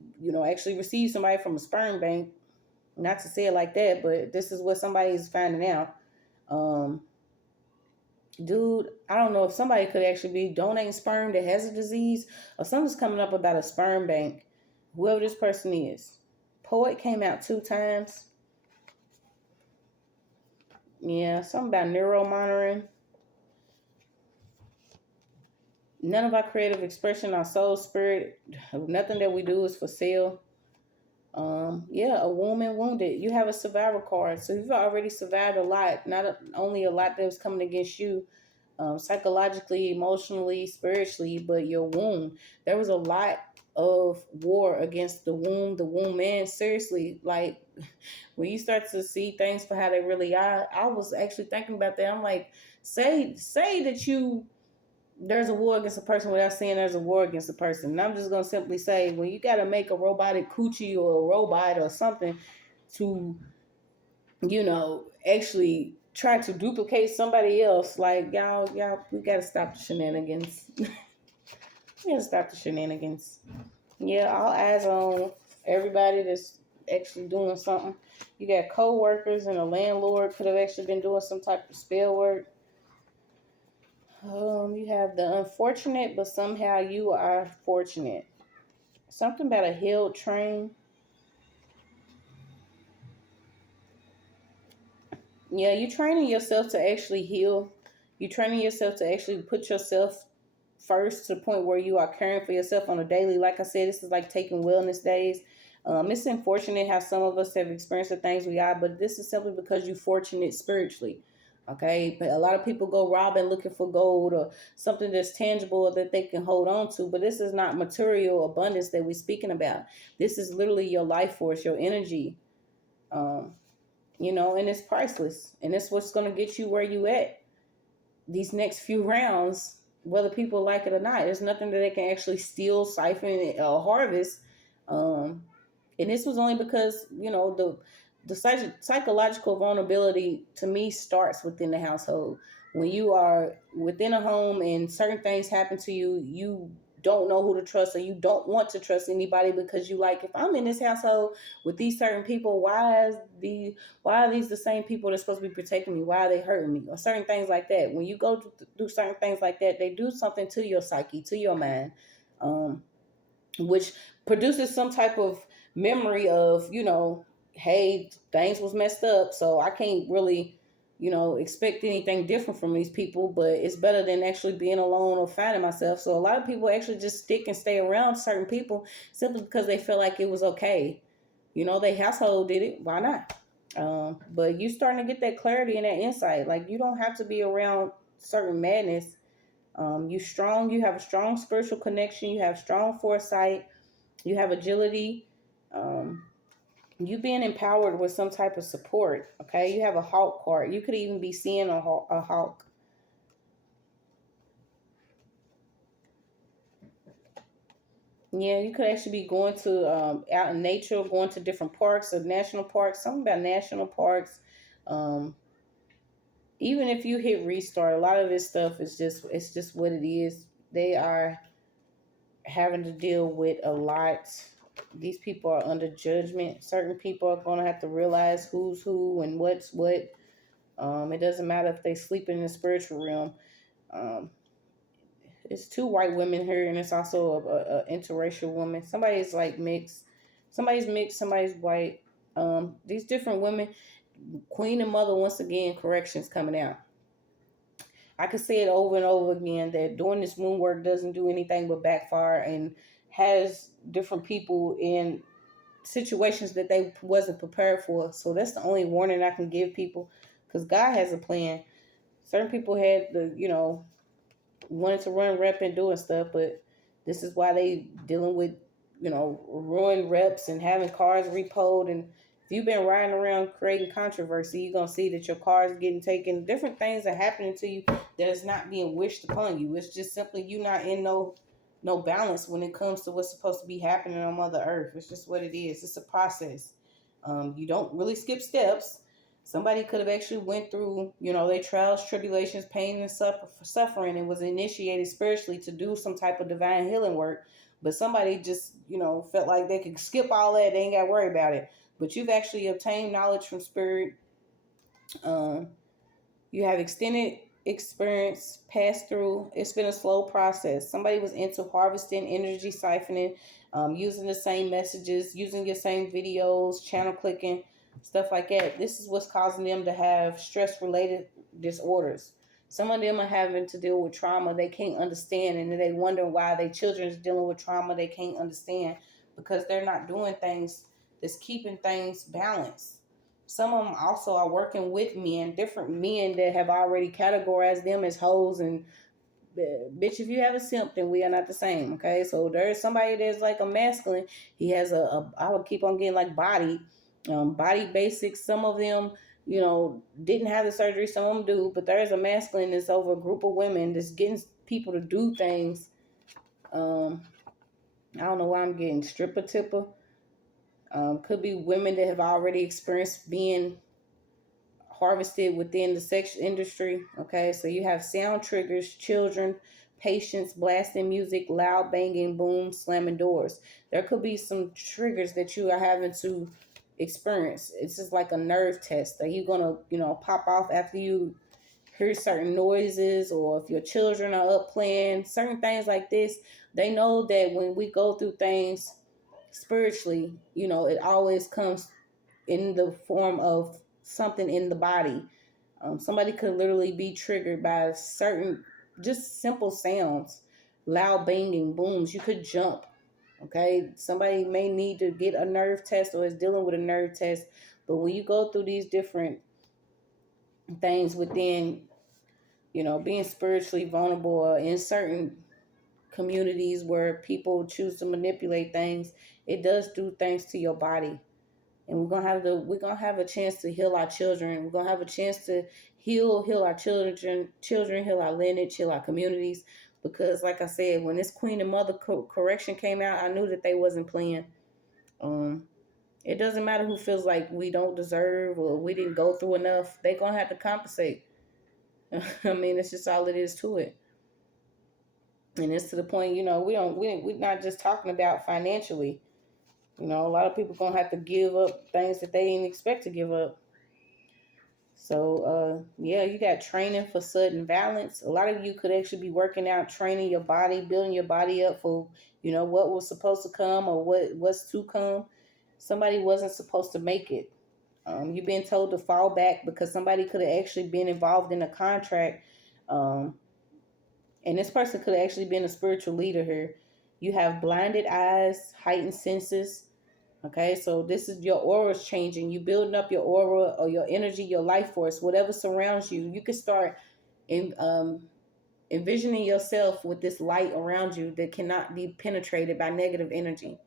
actually received somebody from a sperm bank. Not to say it like that, but this is what somebody's finding out. Dude, I don't know if somebody could actually be donating sperm that has a disease, or something's coming up about a sperm bank. Whoever this person is. Poet came out 2 times. Yeah, something about neuro monitoring. None of our creative expression, our soul, spirit, nothing that we do is for sale. A woman wounded. You have a survivor card. So you've already survived a lot. Not only a lot that was coming against you, psychologically, emotionally, spiritually, but your wound. There was a lot of war against the womb man. Seriously, like when you start to see things for how they really are, I was actually thinking about that. I'm like, say that there's a war against a person without saying there's a war against a person. And I'm just going to simply say, when you got to make a robotic coochie or a robot or something to, actually try to duplicate somebody else, like, y'all, we got to stop the shenanigans. You gotta stop the shenanigans. Yeah, all eyes on everybody that's actually doing something. You got co-workers and a landlord could have actually been doing some type of spell work. You have the unfortunate, but somehow you are fortunate. Something about a healed train. Yeah, you're training yourself to actually heal. You're training yourself to actually put yourself first to the point where you are caring for yourself on a daily. Like I said, this is like taking wellness days. It's unfortunate how some of us have experienced the things we are, but this is simply because you're fortunate spiritually. Okay, but a lot of people go robbing looking for gold or something that's tangible that they can hold on to. But this is not material abundance that we're speaking about. This is literally your life force, your energy. Um, and it's priceless. And it's what's going to get you where you at these next few rounds, whether people like it or not. There's nothing that they can actually steal, siphon, or harvest. Um, and this was only because, the psychological vulnerability to me starts within the household. When you are within a home and certain things happen to you, you don't know who to trust, or you don't want to trust anybody because you like, if I'm in this household with these certain people, why are these the same people that's supposed to be protecting me? Why are they hurting me? Or certain things like that. When you go through certain things like that, they do something to your psyche, to your mind, which produces some type of memory of, hey, things was messed up, so I can't really, expect anything different from these people, but it's better than actually being alone or finding myself. So a lot of people actually just stick and stay around certain people simply because they feel like it was okay. Their household did it. Why not? But you starting to get that clarity and that insight. Like, you don't have to be around certain madness. You strong. You have a strong spiritual connection. You have strong foresight. You have agility. You being empowered with some type of support. Okay, you have a hawk card. You could even be seeing a hawk. Yeah, you could actually be going to out in nature, going to different parks or national parks. Something about national parks. Um, Even if you hit restart, a lot of this stuff is just what it is. They are having to deal with a lot. These people are under judgment. Certain people are going to have to realize who's who and what's what. It doesn't matter if they sleep in the spiritual realm. Um, it's two white women here, and it's also a interracial woman. Somebody's like mixed. Somebody's mixed. Somebody's white. These different women, Queen and Mother, once again, corrections coming out. I could say it over and over again that doing this moon work doesn't do anything but backfire and has different people in situations that they wasn't prepared for. So that's the only warning I can give people, because God has a plan. Certain people had wanted to run rep and doing stuff, but this is why they dealing with, ruined reps and having cars repoed. And if you've been riding around creating controversy, you're gonna see that your car is getting taken. Different things are happening to you that is not being wished upon you. It's just simply you not in no balance when it comes to what's supposed to be happening on Mother Earth. It's just what it is. It's a process. You don't really skip steps. Somebody could have actually went through, their trials, tribulations, pain, and suffering, and was initiated spiritually to do some type of divine healing work. But somebody just, felt like they could skip all that. They ain't got to worry about it. But you've actually obtained knowledge from spirit. Um, you have extended experience, passed through. It's been a slow process. Somebody was into harvesting, energy siphoning, using the same messages, using your same videos, channel clicking, stuff like that. This is what's causing them to have stress-related disorders. Some of them are having to deal with trauma they can't understand, and they wonder why their children is dealing with trauma they can't understand, because they're not doing things that's keeping things balanced. Some of them also are working with men, different men that have already categorized them as hoes. And bitch, if you have a simp, then we are not the same. Okay, so there's somebody that's like a masculine. He has I would keep on getting like body basics. Some of them, didn't have the surgery. Some of them do, but there's a masculine that's over a group of women that's getting people to do things. I don't know why I'm getting stripper tipper. Could be women that have already experienced being harvested within the sex industry. Okay, so you have sound triggers, children, patience, blasting music, loud banging, boom, slamming doors. There could be some triggers that you are having to experience. It's just like a nerve test. Are you gonna, pop off after you hear certain noises, or if your children are up playing certain things like this? They know that when we go through things spiritually, it always comes in the form of something in the body. Somebody could literally be triggered by certain, just simple sounds, loud banging, booms. You could jump. Okay, somebody may need to get a nerve test or is dealing with a nerve test. But when you go through these different things within, being spiritually vulnerable, or in certain communities where people choose to manipulate things, it does do things to your body. And we're gonna have a chance to heal our children. We're gonna have a chance to heal our children, heal our lineage, heal our communities. Because, like I said, when this Queen and Mother correction came out, I knew that they wasn't playing. It doesn't matter who feels like we don't deserve or we didn't go through enough. They're gonna have to compensate. I mean, it's just all it is to it. And it's to the point, we're not just talking about financially. A lot of people gonna have to give up things that they didn't expect to give up. So, yeah, you got training for sudden balance. A lot of you could actually be working out, training your body, building your body up for, what was supposed to come or what's to come. Somebody wasn't supposed to make it. You've been told to fall back because somebody could have actually been involved in a contract. And this person could have actually been a spiritual leader here. You have blinded eyes, heightened senses. Okay, so this is your aura's changing. You building up your aura or your energy, your life force, whatever surrounds you. You can start envisioning yourself with this light around you that cannot be penetrated by negative energy.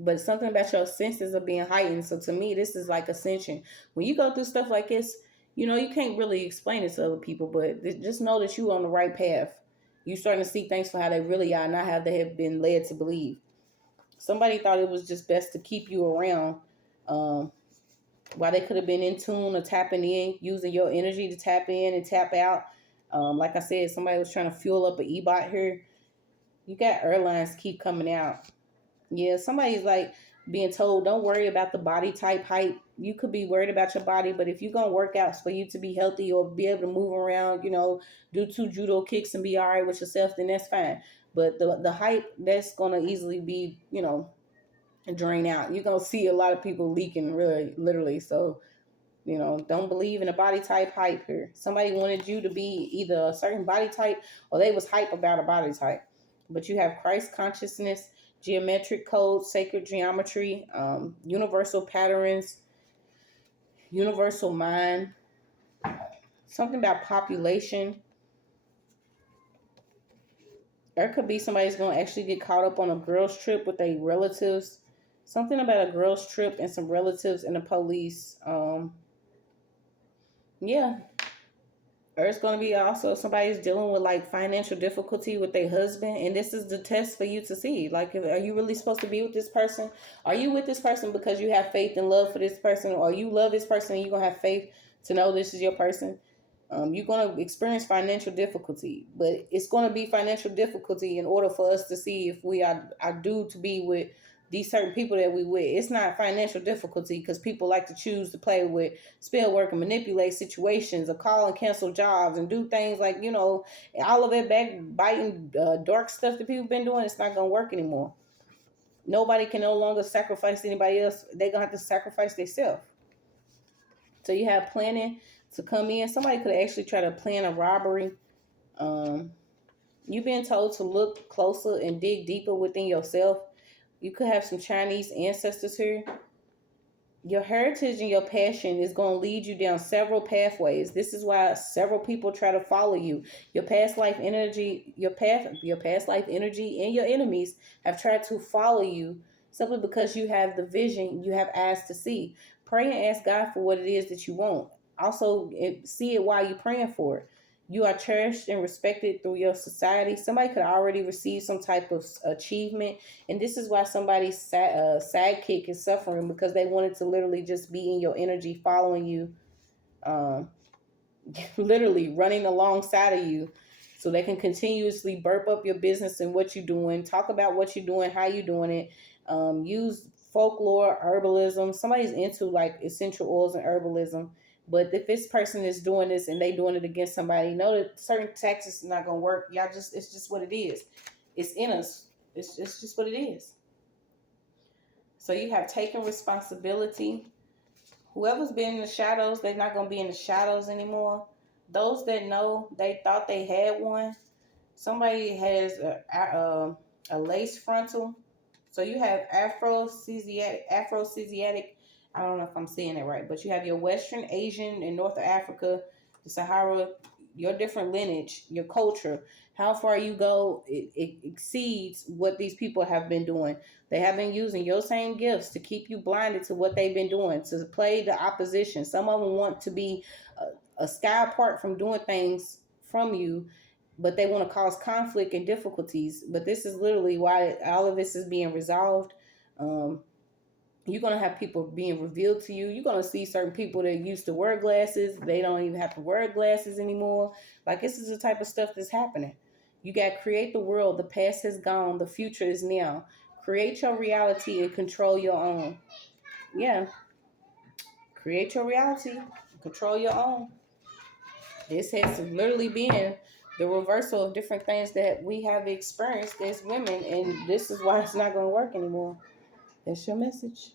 But something about your senses are being heightened. So to me, this is like ascension. When you go through stuff like this, you can't really explain it to other people, but just know that you're on the right path. You're starting to see things for how they really are, not how they have been led to believe. Somebody thought it was just best to keep you around, while they could have been in tune or tapping in, using your energy to tap in and tap out. Like I said, somebody was trying to fuel up an e-bot here. You got airlines keep coming out. Yeah, somebody's like being told, don't worry about the body type height. You could be worried about your body, but if you're going to work out for you to be healthy or be able to move around, do 2 judo kicks and be all right with yourself, then that's fine. But the height, that's going to easily be, drain out. You're going to see a lot of people leaking, really, literally. So, don't believe in a body type hype here. Somebody wanted you to be either a certain body type or they was hype about a body type. But you have Christ consciousness, geometric codes, sacred geometry, universal patterns, universal mind, something about population. There could be somebody's going to actually get caught up on a girl's trip with their relatives. Something about a girl's trip and some relatives and the police. Yeah. Or it's going to be also somebody's dealing with like financial difficulty with their husband. And this is the test for you to see. Like, are you really supposed to be with this person? Are you with this person because you have faith and love for this person? Or you love this person and you're going to have faith to know this is your person? You're going to experience financial difficulty. But it's going to be financial difficulty in order for us to see if we are due to be with these certain people that we with. It's not financial difficulty because people like to choose to play with spell work and manipulate situations or call and cancel jobs and do things like, all of that backbiting, dark stuff that people been doing. It's not going to work anymore. Nobody can no longer sacrifice anybody else. They're going to have to sacrifice themselves. So you have planning to come in. Somebody could actually try to plan a robbery. You've been told to look closer and dig deeper within yourself. You could have some Chinese ancestors here. Your heritage and your passion is going to lead you down several pathways. This is why several people try to follow you. Your past life energy, your past life energy and your enemies have tried to follow you simply because you have the vision, you have eyes to see. Pray and ask God for what it is that you want. Also, see it while you're praying for it. You are cherished and respected through your society. Somebody could already receive some type of achievement. And this is why somebody's sidekick is suffering, because they wanted to literally just be in your energy, following you, literally running alongside of you so they can continuously burp up your business and what you're doing, talk about what you're doing, how you're doing it. Use folklore, herbalism. Somebody's into like essential oils and herbalism. But if this person is doing this and they doing it against somebody, know that certain tactics is not gonna work. Y'all just, it's just what it is. It's in us. It's just what it is. So you have taken responsibility. Whoever's been in the shadows, they're not gonna be in the shadows anymore. Those that know, they thought they had one. Somebody has a lace frontal. So you have Afroasiatic. I don't know if I'm saying it right, but you have your Western Asian and North Africa, the Sahara, your different lineage, your culture. How far you go, it exceeds what these people have been doing. They have been using your same gifts to keep you blinded to what they've been doing, to play the opposition. Some of them want to be a sky apart from doing things from you, but they want to cause conflict and difficulties. But this is literally why all of this is being resolved. You're going to have people being revealed to you. You're going to see certain people that used to wear glasses. They don't even have to wear glasses anymore. Like, this is the type of stuff that's happening. You got to create the world. The past has gone. The future is now. Create your reality and control your own. Yeah. Create your reality. Control your own. This has literally been the reversal of different things that we have experienced as women. And this is why it's not going to work anymore. That's your message.